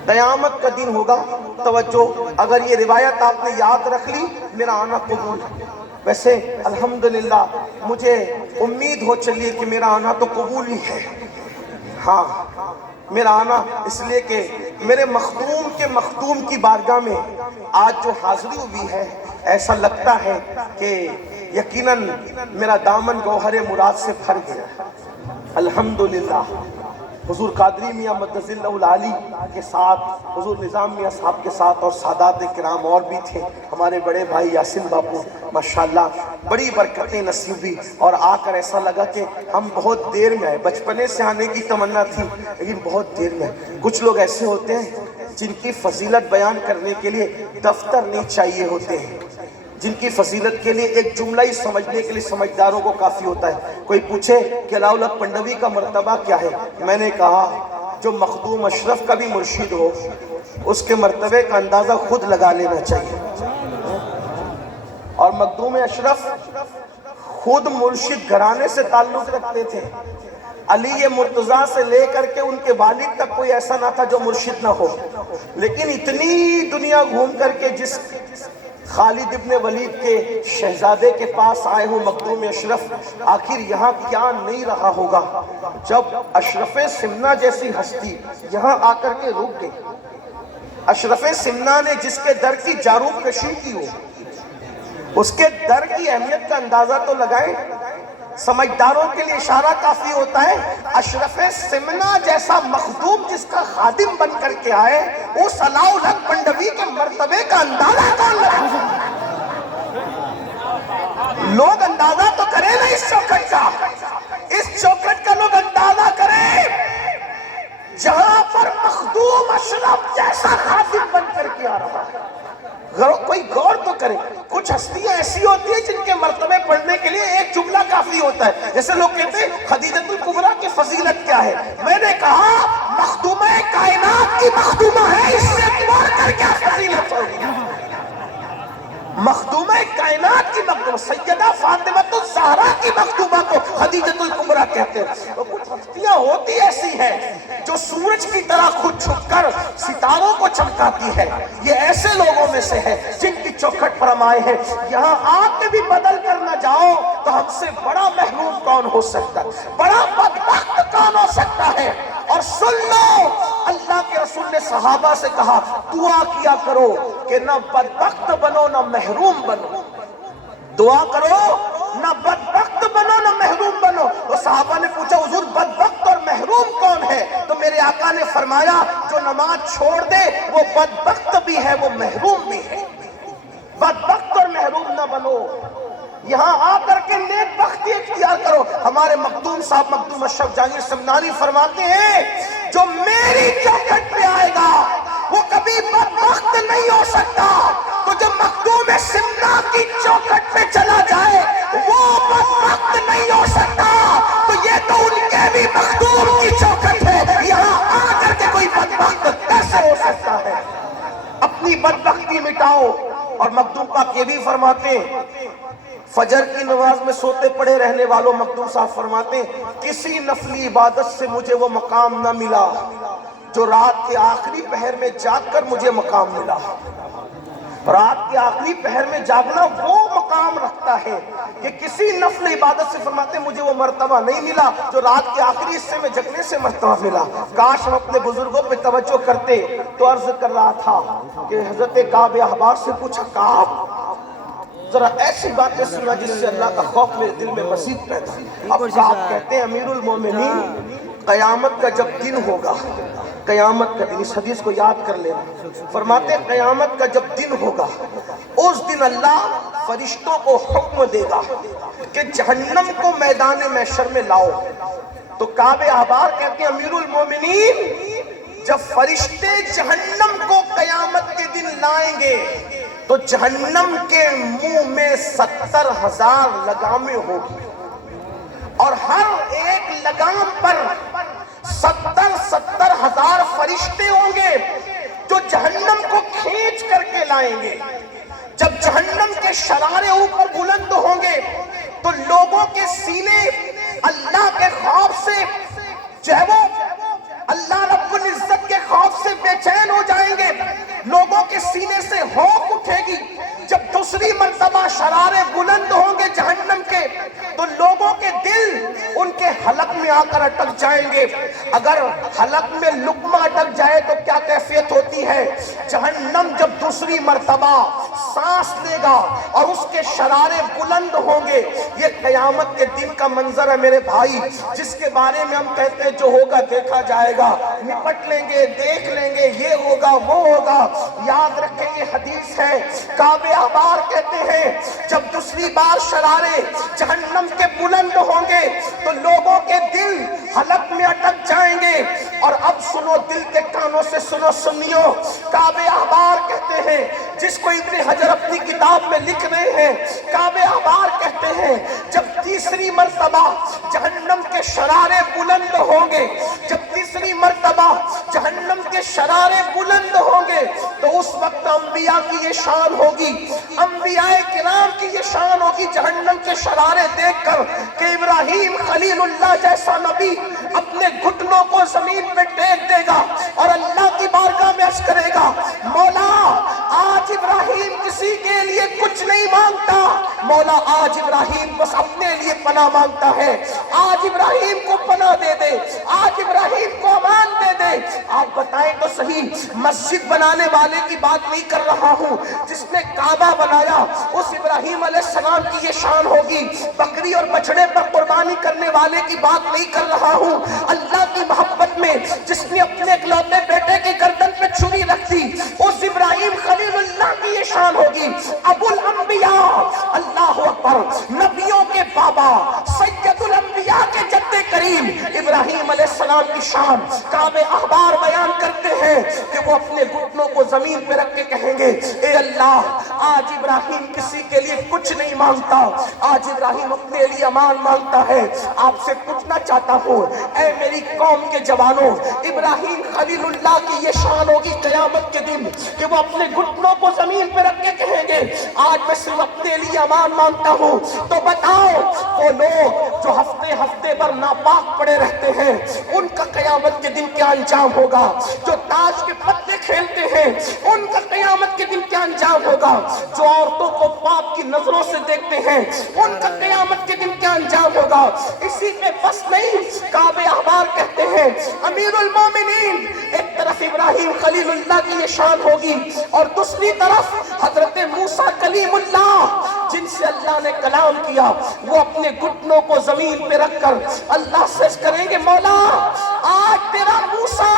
قیامت کا دن ہوگا، توجہ، اگر یہ روایت آپ نے یاد رکھ لی میرا آنا قبول ہے۔ ویسے الحمدللہ مجھے امید ہو چلی کہ میرا آنا تو قبول ہی ہے۔ ہاں میرا آنا اس لیے کہ میرے مخدوم کی بارگاہ میں آج جو حاضری ہوئی ہے، ایسا لگتا ہے کہ یقیناً میرا دامن گوہر مراد سے بھر گیا۔ الحمدللہ حضور قادری میاں مدظ اللہ العالی کے ساتھ، حضور نظام میاں صاحب کے ساتھ، اور سادات کرام اور بھی تھے، ہمارے بڑے بھائی یاسین باپو، ماشاءاللہ بڑی برکتیں نصیب ہوئی، اور آ کر ایسا لگا کہ ہم بہت دیر میں آئے۔ بچپنے سے آنے کی تمنا تھی لیکن بہت دیر میں۔ کچھ لوگ ایسے ہوتے ہیں جن کی فضیلت بیان کرنے کے لیے دفتر نہیں چاہیے ہوتے ہیں، جن کی فضیلت کے لیے ایک جملہ ہی سمجھنے کے لیے سمجھداروں کو کافی ہوتا ہے۔ کوئی پوچھے کہ علاؤ الحق پنڈوی کا مرتبہ کیا ہے، میں نے کہا جو مخدوم اشرف کا بھی مرشد ہو اس کے مرتبے کا اندازہ خود لگا لینا چاہیے، اور مخدوم اشرف خود مرشد گھرانے سے تعلق رکھتے تھے۔ علی مرتضیٰ سے لے کر کے ان کے والد تک کوئی ایسا نہ تھا جو مرشد نہ ہو، لیکن اتنی دنیا گھوم کر کے جس خالد ابن ولید کے شہزادے کے پاس آئے ہوں مخدوم اشرف، آخر یہاں کیا نہیں رہا ہوگا جب اشرف سمنہ جیسی ہستی یہاں آ کر کے رک گئی۔ اشرف سمنہ نے جس کے در کی جاروب کشی کی ہو، اس کے در کی اہمیت کا اندازہ تو لگائیں۔ سمجھداروں کے لیے اشارہ کافی ہوتا ہے، اشرف سمنہ جیسا مخدوم جس کا خادم بن کر کے آئے، اس علاؤ الحق پنڈوی کے مرتبے کا اندازہ کون لگا؟ لوگ اندازہ تو کریں نا اس چوکھٹ کا، اس چوکھٹ کا لوگ اندازہ کریں جہاں پر مخدوم اشرف جیسا خادم بن کر کے آ رہا ہے۔ کوئی غور تو کرے، کچھ ہستیاں ایسی ہوتی ہیں جن کے مرتبے پڑھنے کے لیے ایک جملہ کافی ہوتا ہے، جیسے لوگ کہتے ہیں خدیجۃ الکبریٰ کی فضیلت کیا ہے، میں نے کہا مخدومہ کائنات کی مخدومہ ہے، اس سے بڑھ کر کیا فضیلت ہوگی؟ مخدومہ کائنات کی مخدومہ سیدہ فاطمہ الزہرا کی مخدومہ کو خدیجۃ الکبریٰ کہتے ہیں۔ تو کچھ ہستیاں ہوتی ایسی ہیں جو سورج کی طرح خود چھپ کر ستاروں کو چمکاتی ہے، یہ ایسے لوگوں میں سے ہے جن کی چوکھٹ پر ہم آئے ہیں۔ یہاں آ کے بھی بدل کر نہ جاؤ تو ہم سے بڑا محروم کون ہو سکتا ہے، بڑا بدبخت کون ہو سکتا ہے؟ اور سن لو، اللہ کے رسول نے صحابہ سے کہا دعا کیا کرو کہ نہ بدبخت بنو نہ محروم بنو، دعا کرو نہ بدبخت بنو نہ محروم بنو۔ تو صحابہ نے پوچھا حضور بدبخت اور محروم کون ہے؟ تو میرے آقا نے فرمایا جو نماز چھوڑ دے وہ بدبخت بھی ہے وہ محروم بھی ہے، بدبخت اور محروم نہ بنو، یہاں آ کر کے نیک بختی اختیار کرو۔ ہمارے مخدوم صاحب مخدوم اشرف جہانگیر سمنانی فرماتے ہیں جو میری چوکھٹ پہ آئے گا وہ کبھی بدبخت نہیں ہو سکتا، تو جو مخدوم سمنہ کی چوکھٹ پہ چلا جائے وہ بدبخت نہیں ہو سکتا، تو یہ تو ان کے بھی مخدوم کی چوکھٹ ہے، یہاں آ کر کے کوئی بدبخت کیسے ہو سکتا ہے؟ اپنی بدبختی مٹاؤ۔ اور مخدوم پاک یہ بھی فرماتے ہیں فجر کی نماز میں سوتے پڑے رہنے والوں، مخدوم صاحب فرماتے ہیں کسی نفلی عبادت سے مجھے وہ مقام نہ ملا جو رات کے آخری پہر میں جاگ کر مجھے مقام ملا۔ رات کے آخری پہر میں جاگنا وہ مقام رکھتا ہے کہ کسی نفل عبادت سے فرماتے مجھے وہ مرتبہ نہیں ملا جو رات کے آخری حصے میں جگنے سے مرتبہ ملا۔ کاش ہم اپنے بزرگوں پہ توجہ کرتے۔ تو عرض کر رہا تھا کہ حضرت کعب احبار سے پوچھا، کعب ذرا ایسی باتیں سنا جس سے اللہ کا خوف میرے دل میں مزید پیدا۔ اب کعب کہتے ہیں امیر المومنین قیامت کا جب دن ہوگا، قیامت کا دن، اس حدیث کو یاد کر لینا، فرماتے ہیں قیامت کا جب دن ہوگا اس دن اللہ فرشتوں کو حکم دے گا کہ جہنم کو میدان محشر میں لاؤ۔ تو کعب احبار کہتے ہیں امیر المومنین جب فرشتے جہنم کو قیامت کے دن لائیں گے تو جہنم کے منہ میں 70,000 لگامیں ہوگی اور ہر ایک لگام پر 70,000 فرشتے ہوں گے جو جہنم کو کھینچ کر کے لائیں گے۔ جب جہنم کے شرارے اوپر بلند ہوں گے تو لوگوں کے سینے اللہ کے خوف سے جو ہے وہ اللہ رب العزت کے خوف سے بے چین ہو جائیں گے، لوگوں کے سینے سے ہوک اٹھے گی۔ جب دوسری مرتبہ شرارے بلند ہوں گے جہنم کے تو لوگوں کے دل ان کے حلق میں آ کر اٹک جائیں گے۔ اگر حلق میں لقمہ اٹک جائے تو کیا کیفیت ہوتی ہے؟ جہنم جب دوسری مرتبہ سانس لے گا اور اس کے شرارے بلند ہوں گے، یہ قیامت کے دن کا منظر ہے میرے بھائی، جس کے بارے میں ہم کہتے ہیں جو ہوگا دیکھا جائے گا، نپٹ لیں گے، دیکھ لیں گے، یہ ہوگا وہ ہوگا۔ یاد رکھیں یہ حدیث ہے، کعب احبار کہتے ہیں جب دوسری بار شرارے جہنم کے بلند ہوں گے تو لوگوں کے دل حلق میں اٹک جائیں گے۔ اور اب سنو، دل کے کانوں سے سنو سنیو، کعب احبار کہتے ہیں جس کو ابن حجر اپنی کتاب میں لکھ رہے ہیں، کعب احبار کہتے ہیں جب تیسری مرتبہ جہنم کے شرارے بلند ہوں گے، جب تیسری مرتبہ جہنم کے شرارے بلند ہوں گے تو اس وقت انبیاء کی یہ شان ہوگی، انبیاء کرام کی یہ شان ہوگی جہنم کے شرارے دیکھ کر کہ ابراہیم خلیل اللہ جیسا نبی اپنے گھٹنوں کو زمین پہ ٹیک دے گا اور اللہ کی بارگاہ میں عرض کرے گا، مولا آج ابراہیم کسی کے لیے کچھ نہیں مانگتا، مولا آج ابراہیم بس اپنے لیے پناہ مانگتا ہے، آج ابراہیم کو پناہ دے دے، آج ابراہیم کو امان دے دے۔ آپ بتائیں تو صحیح، مسجد بنانے والے کی بات نہیں کر رہا ہوں، جس نے کعبہ بنایا اس ابراہیم علیہ السلام کی یہ شان ہوگی، بکری اور بچڑے پر قربانی کرنے والے کی بات نہیں کر رہا ہوں، اللہ کی محبت میں جس نے اپنے اکلوتے بیٹے کی گردن پہ چھری رکھ دی اس ابراہیم خلیل اللہ کی یہ شان ہوگی، ابو الانبیاء، اللہ اکبر، نبیوں کے بابا، سید الانبیاء کے جد کریم ابراہیم علیہ السلام کی شان کعب احبار بیان کرتے ہیں کہ وہ اپنے گھٹنوں کو زمین پہ رکھ کے کہیں گے، اے اللہ آج ابراہیم کسی کے لیے کچھ نہیں مانگتا، آج ابراہیم اپنے لیے امان مانگتا ہے۔ آپ سے پوچھنا چاہتا ہوں اے میری قوم کے جوانوں، ابراہیم خلیل اللہ کی یہ شان ہوگی قیامت کے دن کہ وہ اپنے گھٹنوں کو زمین پہ رکھ کے کہیں گے آج میں صرف اپنے لیے امان مانگتا ہوں۔ تو بتاؤ وہ لوگ جو ہفتے ہفتے پر ناپاک پڑے رہتے ہیں ان کا قیامت کے دن کیا انجام ہوگا؟ جو تاش کے پتے کھیلتے ہیں ان کا قیامت کے دن کیا انجام ہوگا؟ جو عورتوں کو پاپ کی نظروں سے دیکھتے ہیں ان کا قیامت کے دن کیا انجام ہوگا؟ اسی پہ بس نہیں، کعب احبار کہتے ہیں امیر المومنین ایک طرف ابراہیم خلیل اللہ کی یہ شان ہوگی اور دوسری طرف حضرت موسیٰ کلیم اللہ جن سے اللہ نے کلام کیا، وہ اپنے گھٹنوں کو زمین پہ رکھ کر اللہ سے کریں گے، مولا آج تیرا موسیٰ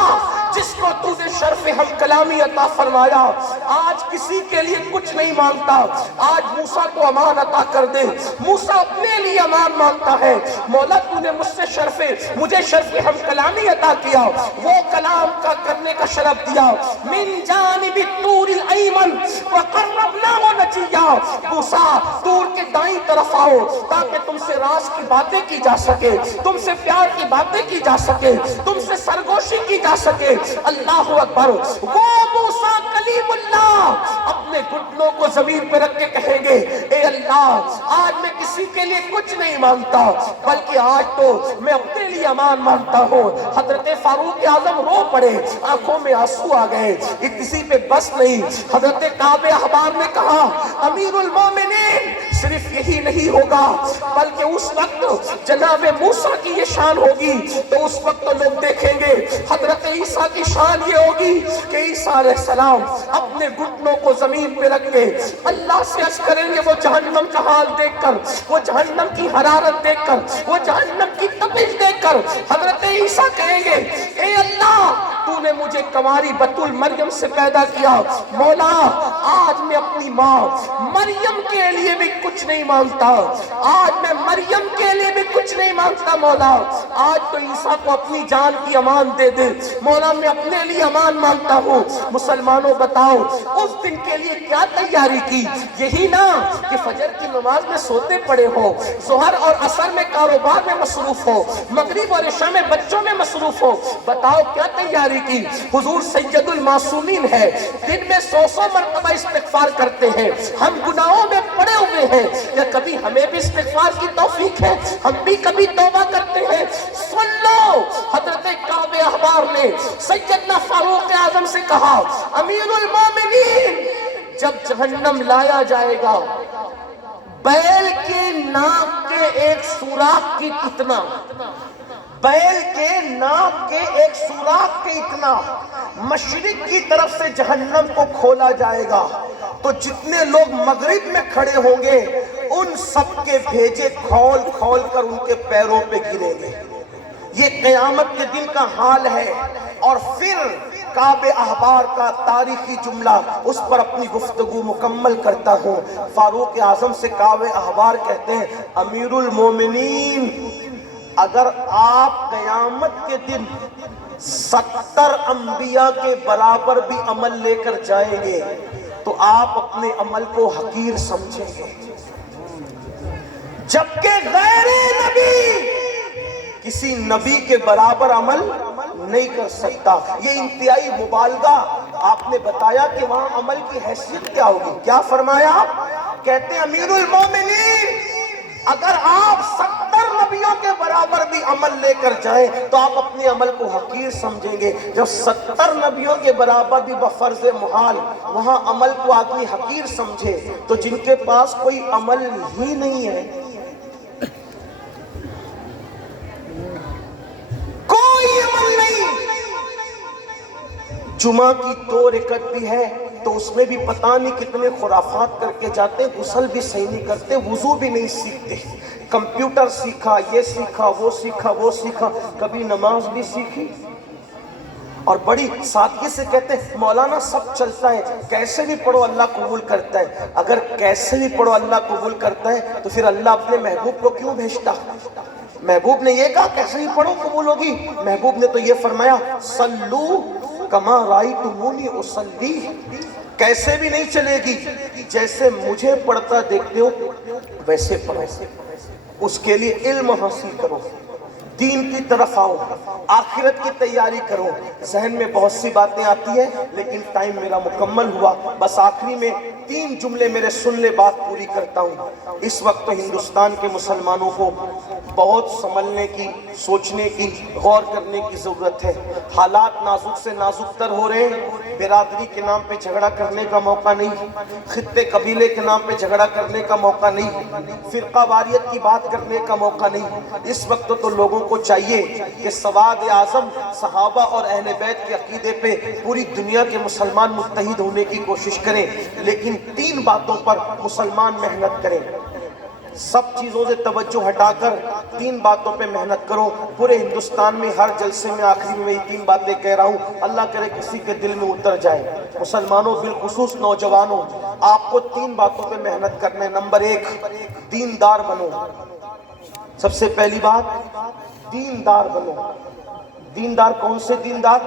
جس کو تو نے شرف ہم کلامی عطا فرمایا آج کسی کے لیے کچھ نہیں مانگتا، آج موسیٰ کو امان عطا کر دے۔ موسیٰ اپنے لیے امان مانگتا ہے، مولا تو نے مجھے شرف ہم کلامی عطا کیا، وہ کلام کا کرنے کا شرف دیا۔ من جانب الطور الایمن وقربناہ نجیا، موسیٰ طور کے دائیں طرف آؤ تاکہ تم سے راز کی باتیں کی جا سکے، تم سے پیار کی باتیں کی جا سکے، تم سے سرگوشی کی جا سکے۔ اللہ اکبر، وہ موسیٰ کلیم اللہ اپنے گھٹنوں کو زمین پہ رکھ کے کہیں گے اے اللہ آج میں کسی کے لیے کچھ نہیں مانگتا بلکہ آج تو میں اپنے لیے امان مانگتا ہوں۔ حضرت فاروق اعظم رو پڑے، آنکھوں میں آنسو آ گئے۔ یہ کسی پہ بس نہیں، حضرت کعب احبار نے کہا امیر المومنین صرف یہی نہیں ہوگا بلکہ اس وقت جناب موسیٰ کی یہ شان ہوگی تو اس وقت تو لوگ دیکھیں گے حضرت عیسیٰ کی شان یہ ہوگی کہ عیسیٰ علیہ السلام اپنے گھٹنوں کو زمین پہ رکھ کے اللہ سے عرض کریں گے، وہ جہنم کا حال دیکھ کر، وہ جہنم کی حرارت دیکھ کر، وہ جہنم کی تپش دیکھ کر حضرت عیسیٰ کہیں گے اے اللہ تو نے مجھے کنواری بتول مریم سے پیدا کیا، مولا آج میں اپنی ماں مریم کے لیے بھی کچھ نہیں مانگتا، آج میں مریم کے لیے بھی کچھ نہیں مانگتا مولا، آج تو عیسیٰ کو اپنی جان کی امان دے دے مولا، میں اپنے لیے امان مانگتا ہوں۔ مسلمانوں بتاؤ اس دن کے لیے کیا تیاری کی؟ یہی نا کہ فجر کی نماز میں سوتے پڑے ہو، ظہر اور عصر میں کاروبار میں مصروف ہو، مغرب اور عشاء میں بچوں میں مصروف ہو، بتاؤ کیا تیاری کی؟ حضور سید المعصومین ہے، دن میں 100 مرتبہ استغفار کرتے ہیں، ہم گناہوں میں پڑے ہوئے ہیں، یا کبھی ہمیں بھی استغفار کی توفیق ہے؟ ہم بھی کبھی توبہ کرتے ہیں؟ سن لو حضرت کعب احبار نے سیدنا فاروق اعظم سے کہا امیر المومنین جب جہنم لایا جائے گا بیل کے ناک کے ایک سوراخ کی اتنا، بیل کے ناک کے ایک سوراخ کے اتنا مشرق کی طرف سے جہنم کو کھولا جائے گا تو جتنے لوگ مغرب میں کھڑے ہوں گے ان سب کے بھیجے کھول کھول کر ان کے پیروں پہ گریں گے۔ یہ قیامت کے دن کا حال ہے۔ اور پھر کعب احبار کا تاریخی جملہ اس پر اپنی گفتگو مکمل کرتا ہوں۔ فاروق اعظم سے کعب احبار کہتے ہیں امیر المومنین اگر آپ قیامت کے دن 70 انبیاء کے برابر بھی عمل لے کر جائیں گے تو آپ اپنے عمل کو حقیر سمجھیں گے، جبکہ غیر نبی کسی نبی کے برابر عمل نہیں کر سکتا۔ یہ انتہائی مبالغہ آپ نے بتایا کہ وہاں عمل کی حیثیت کیا ہوگی۔ کیا فرمایا آپ؟ کہتے ہیں امیر المومنین اگر آپ 70 نبیوں کے برابر بھی عمل لے کر جائیں تو آپ اپنے عمل کو حقیر سمجھیں گے۔ جب 70 نبیوں کے برابر بھی بفرض محال وہاں عمل کو آدمی حقیر سمجھے تو جن کے پاس کوئی عمل ہی نہیں ہے، کوئی عمل نہیں، جمعہ کی 2 رکعت بھی ہے تو اس میں بھی پتہ نہیں کتنے خرافات کر کے جاتے، غسل بھی صحیح نہیں کرتے، وضو بھی نہیں سیکھتے، کمپیوٹر سیکھا، یہ سیکھا، وہ سیکھا، وہ سیکھا، کبھی نماز بھی سیکھی اور بڑی سادگی سے کہتے ہیں مولانا سب چلتا ہے، کیسے بھی پڑھو اللہ قبول کرتا ہے۔ اگر کیسے بھی پڑھو اللہ قبول کرتا ہے تو پھر اللہ اپنے محبوب کو کیوں بھیجتا؟ محبوب نے یہ کہا کیسے بھی پڑھو قبول ہوگی، محبوب نے تو یہ فرمایا صلو کما رأیتمونی اصلی، کیسے بھی نہیں چلے گی، جیسے مجھے پڑھتا دیکھتے ہو ویسے پڑھو، اس کے لیے علم حاصل کرو، دین کی طرف آؤ، آخرت کی تیاری کرو۔ ذہن میں بہت سی باتیں آتی ہیں لیکن ٹائم میرا مکمل ہوا، بس آخری میں 3 جملے میرے سن لے بات پوری کرتا ہوں۔ اس وقت تو ہندوستان کے مسلمانوں کو بہت سنبھلنے کی، سوچنے کی، غور کرنے کی ضرورت ہے۔ حالات نازک سے نازک تر ہو رہے ہیں، برادری کے نام پہ جھگڑا کرنے کا موقع نہیں، خطے قبیلے کے نام پہ جھگڑا کرنے کا موقع نہیں، فرقہ واریت کی بات کرنے کا موقع نہیں۔ اس وقت تو لوگوں کو چاہیے کہ سواد اعظم صحابہ اور اہل بیت کے عقیدے پہ پوری دنیا کے مسلمان متحد ہونے کی کوشش کریں، لیکن 3 باتوں پر مسلمان محنت کریں۔ سب چیزوں سے توجہ ہٹا کر 3 باتوں پہ محنت کرو۔ پورے ہندوستان میں ہر جلسے میں آخری میں یہ 3 باتیں کہہ رہا ہوں، اللہ کرے کسی کے دل میں اتر جائے۔ مسلمانوں بالخصوص نوجوانوں آپ کو 3 باتوں پہ محنت کرنا ہے۔ نمبر 1 دیندار بنو، سب سے پہلی بات دیندار بنو۔ دیندار کون سے دیندار؟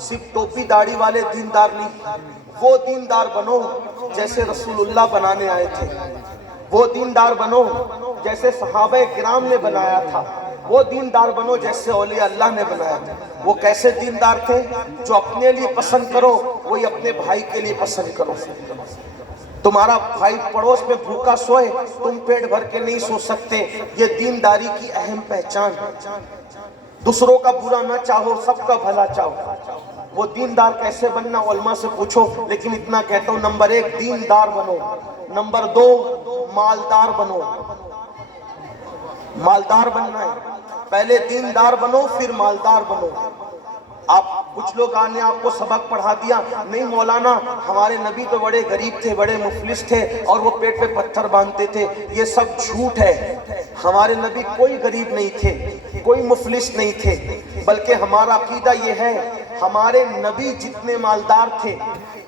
صرف ٹوپی داڑھی والے دیندار نہیں، وہ دیندار بنو جیسے رسول اللہ بنانے آئے تھے، وہ دیندار بنو جیسے صحابہ کرام نے بنایا تھا، وہ دیندار بنو جیسے اولیاء اللہ نے بنایا تھا۔ وہ کیسے دیندار تھے؟ جو اپنے لیے پسند کرو وہی اپنے بھائی کے لیے پسند کرو، تمہارا بھائی پڑوس میں بھوکا سوئے تم پیٹ بھر کے نہیں سو سکتے، یہ دینداری کی اہم پہچان۔ دوسروں کا برا نہ چاہو، سب کا بھلا چاہو۔ وہ دیندار کیسے بننا علماء سے پوچھو، لیکن اتنا کہتا ہوں، نمبر 1 دیندار بنو، نمبر 2 مالدار بنو۔ مالدار بننا ہے، پہلے دیندار بنو پھر مالدار بنو۔ آپ کچھ لوگ آنے آپ کو سبق پڑھا دیا، نہیں مولانا ہمارے نبی تو بڑے غریب تھے، بڑے مفلس تھے اور وہ پیٹ پہ پتھر باندھتے تھے، یہ سب جھوٹ ہے۔ ہمارے نبی کوئی غریب نہیں تھے، کوئی مفلس نہیں تھے، بلکہ ہمارا عقیدہ یہ ہے، ہمارے نبی جتنے مالدار تھے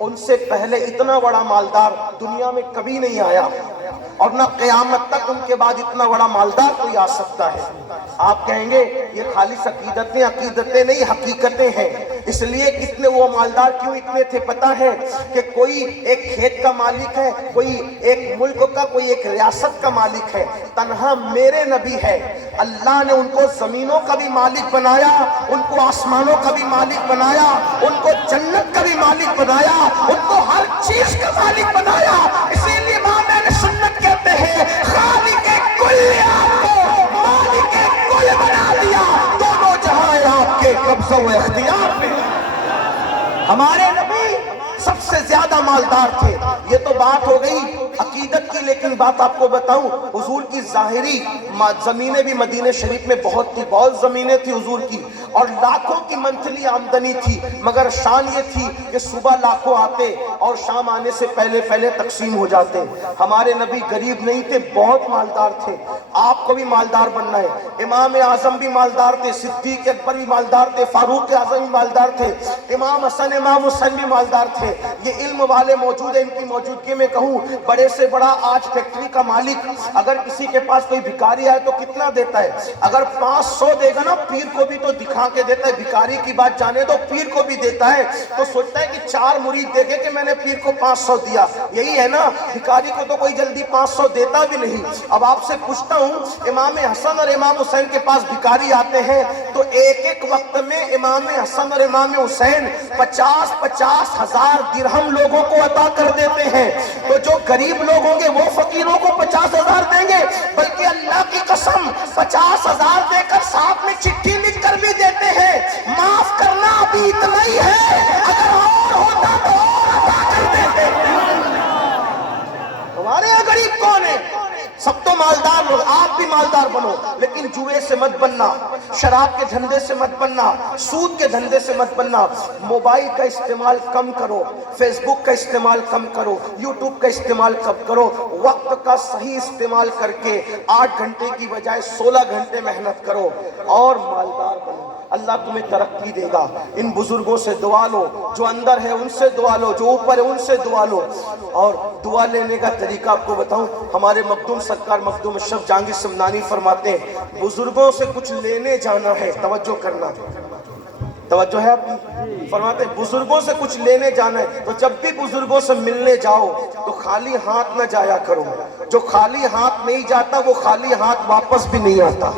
ان سے پہلے اتنا بڑا مالدار دنیا میں کبھی نہیں آیا، اور نہ قیامت تک ان کے بعد اتنا بڑا مالدار کوئی آ سکتا ہے۔ آپ کہیں گے یہ خالص عقیدتیں نہیں، حقیقتیں ہیں۔ اس لیے کتنے وہ مالدار کیوں اتنے تھے پتہ ہے؟ کہ کوئی ایک کھیت کا مالک ہے، کوئی ایک ملک کا، کوئی ایک ریاست کا مالک ہے، تنہا میرے نبی ہے۔ اللہ نے ان کو زمینوں کا بھی مالک بنایا، ان کو آسمانوں کا بھی مالک بنایا، ان کو جنت کا بھی مالک بنایا، ان کو ہر چیز کا مالک بنایا۔ اسی لیے امام اہل سنت کہتے ہیں خالق کل آپ کو مالک کل بنا دیا، دونوں جہاں آپ کے قبضہ و اختیار میں۔ ہمارے نبی سب سے زیادہ مالدار تھے۔ یہ تو بات ہو گئی عقیدت کی، لیکن بات آپ کو بتاؤں، حضور کی ظاہری زمینیں بھی مدینہ شریف میں بہت تھی، بہت زمینیں تھی حضور کی، اور لاکھوں کی منتھلی آمدنی تھی، مگر شان یہ تھی کہ صبح لاکھوں آتے اور شام آنے سے پہلے پہلے تقسیم ہو جاتے۔ ہمارے نبی غریب نہیں تھے، بہت مالدار تھے۔ آپ کو بھی مالدار بننا ہے۔ امام اعظم بھی مالدار تھے، صدیق اکبر بھی مالدار تھے، فاروق اعظم بھی مالدار تھے، امام حسن امام حسین بھی مالدار تھے۔ یہ علم والے موجود ہیں، ان کی موجودگی میں کہوں، بڑے سے بڑا آج فیکٹری کا مالک اگر کسی کے پاس کوئی بھکاری آئے تو کتنا دیتا ہے؟ اگر 500 دے گا نا، پیر کو بھی تو دکھا کے دیتا ہے، بھکاری کی بات جانے دو، پیر کو بھی دیتا ہے، تو سوچتا ہے کہ 4 مرید دیکھے کہ میں نے پیر کو 500 دیا۔ یہی ہے نا، بھکاری کو تو کوئی جلدی 500 دیتا بھی نہیں۔ اب آپ سے پوچھتا ہوں، امام حسن اور امام حسین کے پاس بھکاری آتے ہیں تو ایک ایک وقت میں امام حسن اور امام حسین 50,000 درہم لوگوں کو عطا کر دیتے ہیں۔ تو جو غریب لوگ ہوں گے وہ فقیروں کو 50,000 دیں گے، بلکہ اللہ کی قسم 50,000 دے کر ساتھ میں چٹھی لکھ کر بھی دیتے ہیں، معاف کرنا ابھی اتنا ہی ہے، اگر اور ہوتا تو اور عطا کر دیتے۔ ہمارے یہاں غریب کون ہے؟ سب تو مالدار لوگ۔ آپ بھی مالدار بنو، لیکن جوئے سے مت بننا، شراب کے دھندے سے مت بننا، سود کے دھندے سے مت بننا۔ موبائل کا استعمال کم کرو، فیس بک کا استعمال کم کرو، یوٹیوب کا استعمال کم کرو، وقت کا صحیح استعمال کر کے 8 گھنٹے کی بجائے 16 گھنٹے محنت کرو اور مالدار بنو۔ اللہ تمہیں ترقی دے گا۔ ان بزرگوں سے دعا لو، جو اندر ہے ان سے دعا لو، جو اوپر ہے ان سے دعا لو۔ اور دعا لینے کا طریقہ آپ کو بتاؤں، ہمارے مخدوم سرکار مخدوم اشرف جہانگیر سمنانی فرماتے ہیں، بزرگوں سے کچھ لینے جانا ہے، توجہ کرنا، توجہ ہے آپ کی؟ فرماتے ہیں بزرگوں سے کچھ لینے جانا ہے، تو جب بھی بزرگوں سے ملنے جاؤ تو خالی ہاتھ نہ جایا کرو۔ جو خالی ہاتھ نہیں جاتا وہ خالی ہاتھ واپس بھی نہیں آتا۔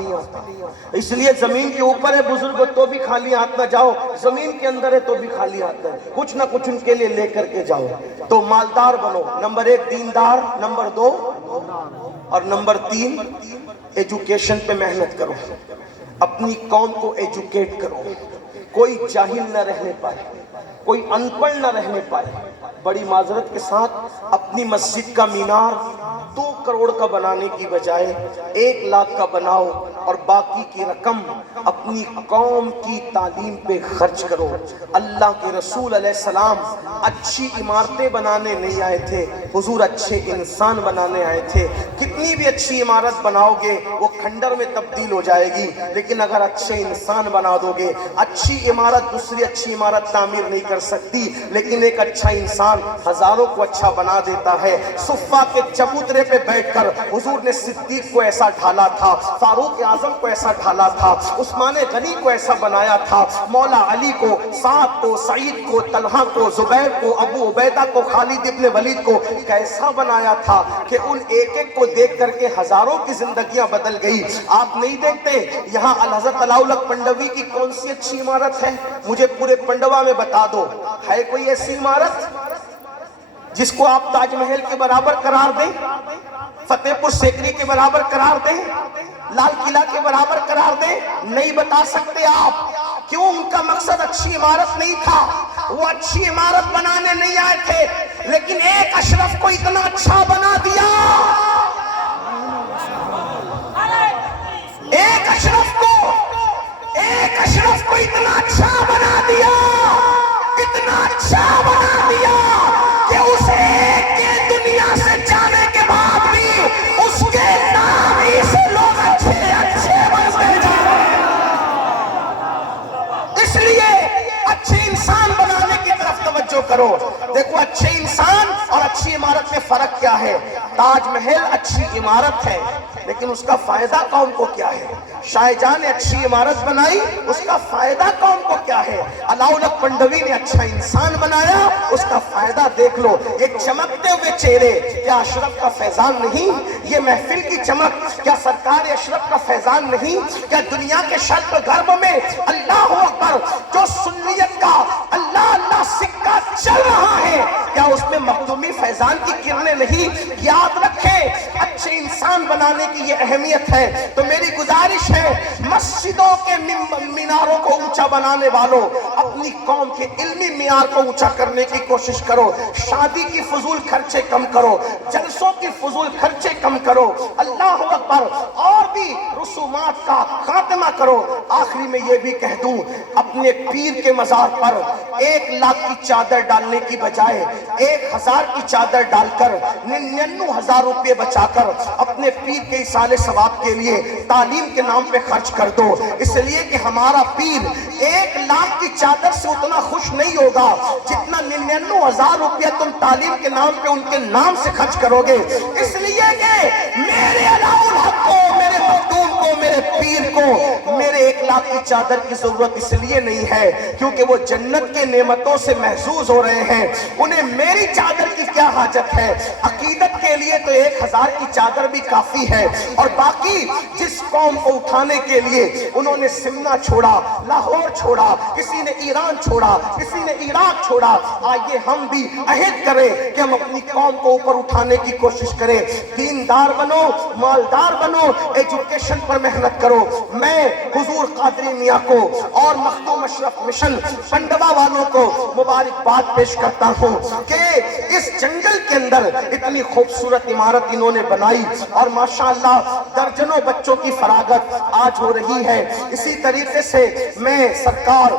اس لیے زمین کے اوپر ہے بزرگ تو بھی خالی ہاتھ نہ جاؤ، زمین کے اندر ہے تو بھی خالی ہاتھ نہ، کچھ نہ کچھ ان کے لیے لے کر کے جاؤ۔ تو مالدار بنو، نمبر 1 دیندار، نمبر 2 اور نمبر 3 ایجوکیشن پہ محنت کرو، اپنی قوم کو ایجوکیٹ کرو، کوئی جاہل نہ رہنے پائے، کوئی ان پڑھ نہ رہنے پائے۔ بڑی معذرت کے ساتھ اپنی مسجد کا مینار 2 کروڑ کا بنانے کی بجائے 1 لاکھ کا بناؤ، اور باقی کی رقم اپنی قوم کی تعلیم پہ خرچ کرو۔ اللہ کے رسول علیہ السلام اچھی عمارتیں بنانے نہیں آئے تھے، حضور اچھے انسان بنانے آئے تھے۔ کتنی بھی اچھی عمارت بناؤ گے وہ کھنڈر میں تبدیل ہو جائے گی، لیکن اگر اچھے انسان بنا دو گے، اچھی عمارت دوسری اچھی عمارت تعمیر نہیں کر سکتی، لیکن ایک اچھا انسان ہزاروں کو اچھا بنا دیتا ہے۔ صفہ کے چبوترے پہ بیٹھ کر حضور نے صدیق کو ایسا ڈھالا تھا، فاروق اعظم کو ایسا ڈھالا تھا، عثمان غنی کو ایسا بنایا تھا، مولا علی کو، سعد کو، سعید کو، طلحہ کو، زبیر کو، ابو عبیدہ کو، خالد ابن ولید کو کیسا بنایا تھا کہ ان ایک ایک کو دیکھ کر کے ہزاروں کی زندگیاں بدل گئی۔ آپ نہیں دیکھتے یہاں الحضرت علاؤلک پنڈوی کی کون سی اچھی عمارت ہے؟ مجھے پورے پنڈوا میں بتا دو، ہے کوئی ایسی عمارت؟ جس کو آپ تاج محل کے برابر قرار دیں، فتح پور سیکری کے برابر قرار دیں، لال قلعہ کے برابر قرار دیں، نہیں بتا سکتے آپ۔ کیوں؟ ان کا مقصد اچھی عمارت نہیں تھا، وہ اچھی عمارت بنانے نہیں آئے تھے، لیکن ایک اشرف کو اتنا اچھا بنا دیا، ایک اشرف کو اتنا اچھا بنا دیا، اتنا اچھا بنا دیا کہ اسے ایک کے دنیا سے جانے کے بعد بھی اس کے نام ہی سے لوگ اچھے بنتے جا رہے ہیں۔ اس لیے اچھے انسان بنانے کی طرف توجہ کرو۔ دیکھو اچھے انسان اور اچھی عمارت میں فرق کیا ہے۔ تاج محل اچھی عمارت ہے، لیکن اس کا فائدہ قوم کو کیا ہے؟ شاہ جہاں نے اچھی عمارت بنائی، اس کا فائدہ قوم کو کیا ہے؟ علاؤلق پنڈوی نے اچھا انسان بنایا، اس کا فائدہ دیکھ لو۔ یہ چمکتے ہوئے چہرے کیا اشرف کا فیضان نہیں؟ یہ محفل کی چمک کیا سرکار اشرف کا فیضان نہیں؟ کیا دنیا کے شرق غرب میں اللہ اکبر جو سنیت کا اللہ اللہ سکہ چل رہا ہے، کیا اس میں مخدومی فیضان کی کرنیں نہیں؟ یاد رکھیں اچھے انسان بنانے کی یہ اہمیت ہے۔ تو میری گزارش ہے مسجدوں کے میناروں کو اونچا بنانے والوں، اپنی قوم کے علمی معیار کو اونچا کرنے کی کوشش کرو۔ شادی کی فضول خرچے کم کرو، جلسوں کی فضول خرچے کم کرو، اللہ اکبر، اور بھی رسومات کا خاتمہ کرو۔ آخری میں یہ بھی کہہ دوں، اپنے پیر کے مزار پر 1,00,000 کی چادر ڈالنے کی بجائے 1,000 کی چادر ڈال کر 99,000 روپے بچا کر اپنے پیر کے ایصال ثواب کے لیے تعلیم کے نام پہ خرچ کر دو، اس لیے کہ ہمارا پیر 1,00,000 کی چادر سے اتنا خوش نہیں ہوگا جتنا 99,000 روپیہ تم تعلیم کے نام پہ ان کے نام سے خرچ کرو گے۔ اس لیے کہ میرے علاؤالحق کو، میرے مخدوم کو، میرے پیر کو میرے 1,00,000 کی چادر کی ضرورت اس لیے نہیں ہے کیونکہ وہ جنت کے نعمتوں سے محظوظ ہو رہے ہیں، انہیں میری چادر کی کیا حاجت ہے؟ عقیدت کے لیے تو 1,000 کی چادر بھی کافی ہے۔ اور باقی جس قوم کو اٹھانے کے لیے انہوں نے سمنا چھوڑا، لاہور چھوڑا، کسی نے ایران چھوڑا، کسی نے عراق چھوڑا، آئیے ہم بھی عہد کریں کہ ہم اپنی قوم کو اوپر اٹھانے کی کوشش کریں۔ دیندار بنو، مالدار بنو، ایجوکیشن پر محنت کرو۔ میں حضور قادری میاں کو اور مخدوم اشرف مشن پنڈوا والوں کو مبارکباد پیش کرتا ہوں کہ اس جنگل کے اندر اتنی خوبصورت عمارت انہوں نے بنائی، اور ماشاءاللہ درجنوں بچوں کی فراغت آج ہو رہی ہے۔ اسی طریقے سے میں سرکار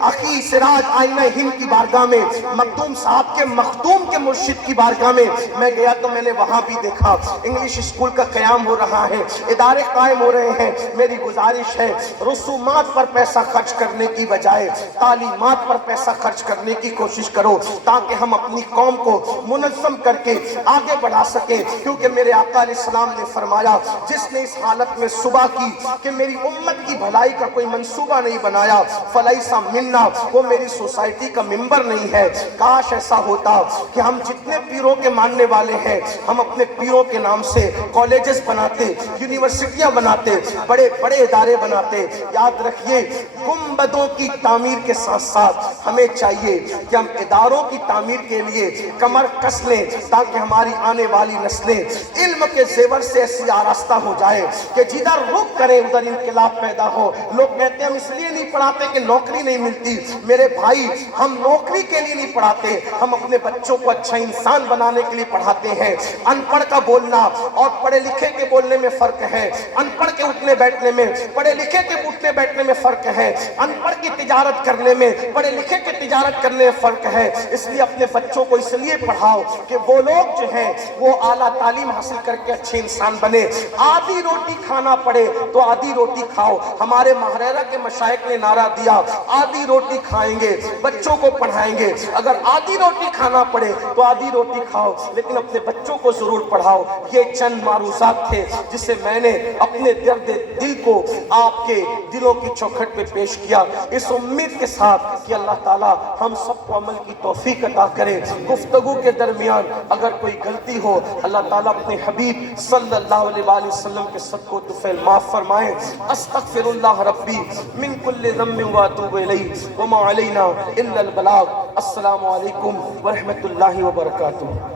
اخی سراج آئینہ ہند کی بارگاہ میں، مخدوم صاحب کے مخدوم کے مرشد کی بارگاہ میں گیا تو میں نے وہاں بھی دیکھا انگلش اسکول کا قیام ہو رہا ہے، ادارے قائم ہو رہے ہیں۔ میری گزارش ہے رسومات پر پیسہ خرچ کرنے کی بجائے تعلیمات پر پیسہ خرچ کرنے کی کوشش کرو، تاکہ ہم اپنی قوم کو منظم کر کے آگے بڑھا سکیں۔ کیونکہ میرے آقا علیہ السلام نے فرمایا، جس نے اس حالت میں صبح کی کہ میری امت کی بھلائی کا کوئی منصوبہ نہیں بنایا، فلیسا منا، وہ میری سوسائٹی کا ممبر نہیں ہے۔ کاش ایسا ہوتا کہ ہم جتنے پیروں کے ماننے والے ہیں، ہم اپنے پیروں کے نام سے کالجز بناتے، یونیورسٹیاں بناتے، بڑے بڑے ادارے بناتے۔ یاد رکھیے گنبدوں کی تعمیر کے ساتھ ساتھ ہمیں چاہیے کہ ہم اداروں کی تعمیر کے لیے کمر کس لیں، تاکہ ہماری آنے والی نسلیں علم کے زیور سے ایسی آراستہ ہو جائے کہ جدھر رخ کریں ادھر انقلاب پیدا ہو۔ لوگ کہتے ہیں ہم اس لیے نہیں پڑھاتے کہ نوکری نہیں ملتی۔ میرے بھائی، ہم نوکری کے لیے نہیں پڑھاتے، ہم اپنے بچوں کو اچھا انسان بنانے کے لیے پڑھاتے ہیں۔ ان پڑھ کا بولنا اور پڑھے لکھے کے بولنے میں فرق ہے، ان پڑھ کے اٹھنے بیٹھنے میں، پڑھے لکھے کے اٹھنے بیٹھنے میں فرق ہے، ان پڑھ کی تجارت کرنے میں، پڑھے لکھے کے تجارت کرنے میں فرق ہے۔ اس لیے اپنے بچوں کو اس لیے پڑھاؤ کہ وہ لوگ جو ہیں وہ اعلیٰ تعلیم حاصل کر کے اچھے انسان بنے۔ آدھی روٹی کھانا پڑے تو آدھی روٹی کھاؤ۔ ہمارے ماہرہ کے مشائخ نے نعرہ دیا، آدھی روٹی کھائیں گے، بچوں کو پڑھائیں گے۔ اگر آدھی روٹی کھانا پڑے تو آدھی روٹی کھاؤ، لیکن اپنے بچوں کو ضرور پڑھاؤ۔ یہ چند معروضات تھے جسے میں نے اپنے درد دل کو آپ کے دلوں کی چوکھٹ پہ پیش کیا، اس امید کے ساتھ کہ اللہ تعالی ہم سب کو عمل کی توفیق عطا عطا کرے. گفتگو کے درمیان اگر کوئی غلطی ہو اللہ تعالیٰ اپنے حبیب صلی اللہ علیہ وآلہ وسلم کے صدقہ و طفیل معاف فرمائے. استغفر اللہ ربی من کل ذنب واتوب الیہ وما علینا الا البلاغ. السلام علیکم ورحمۃ اللہ وبرکاتہ.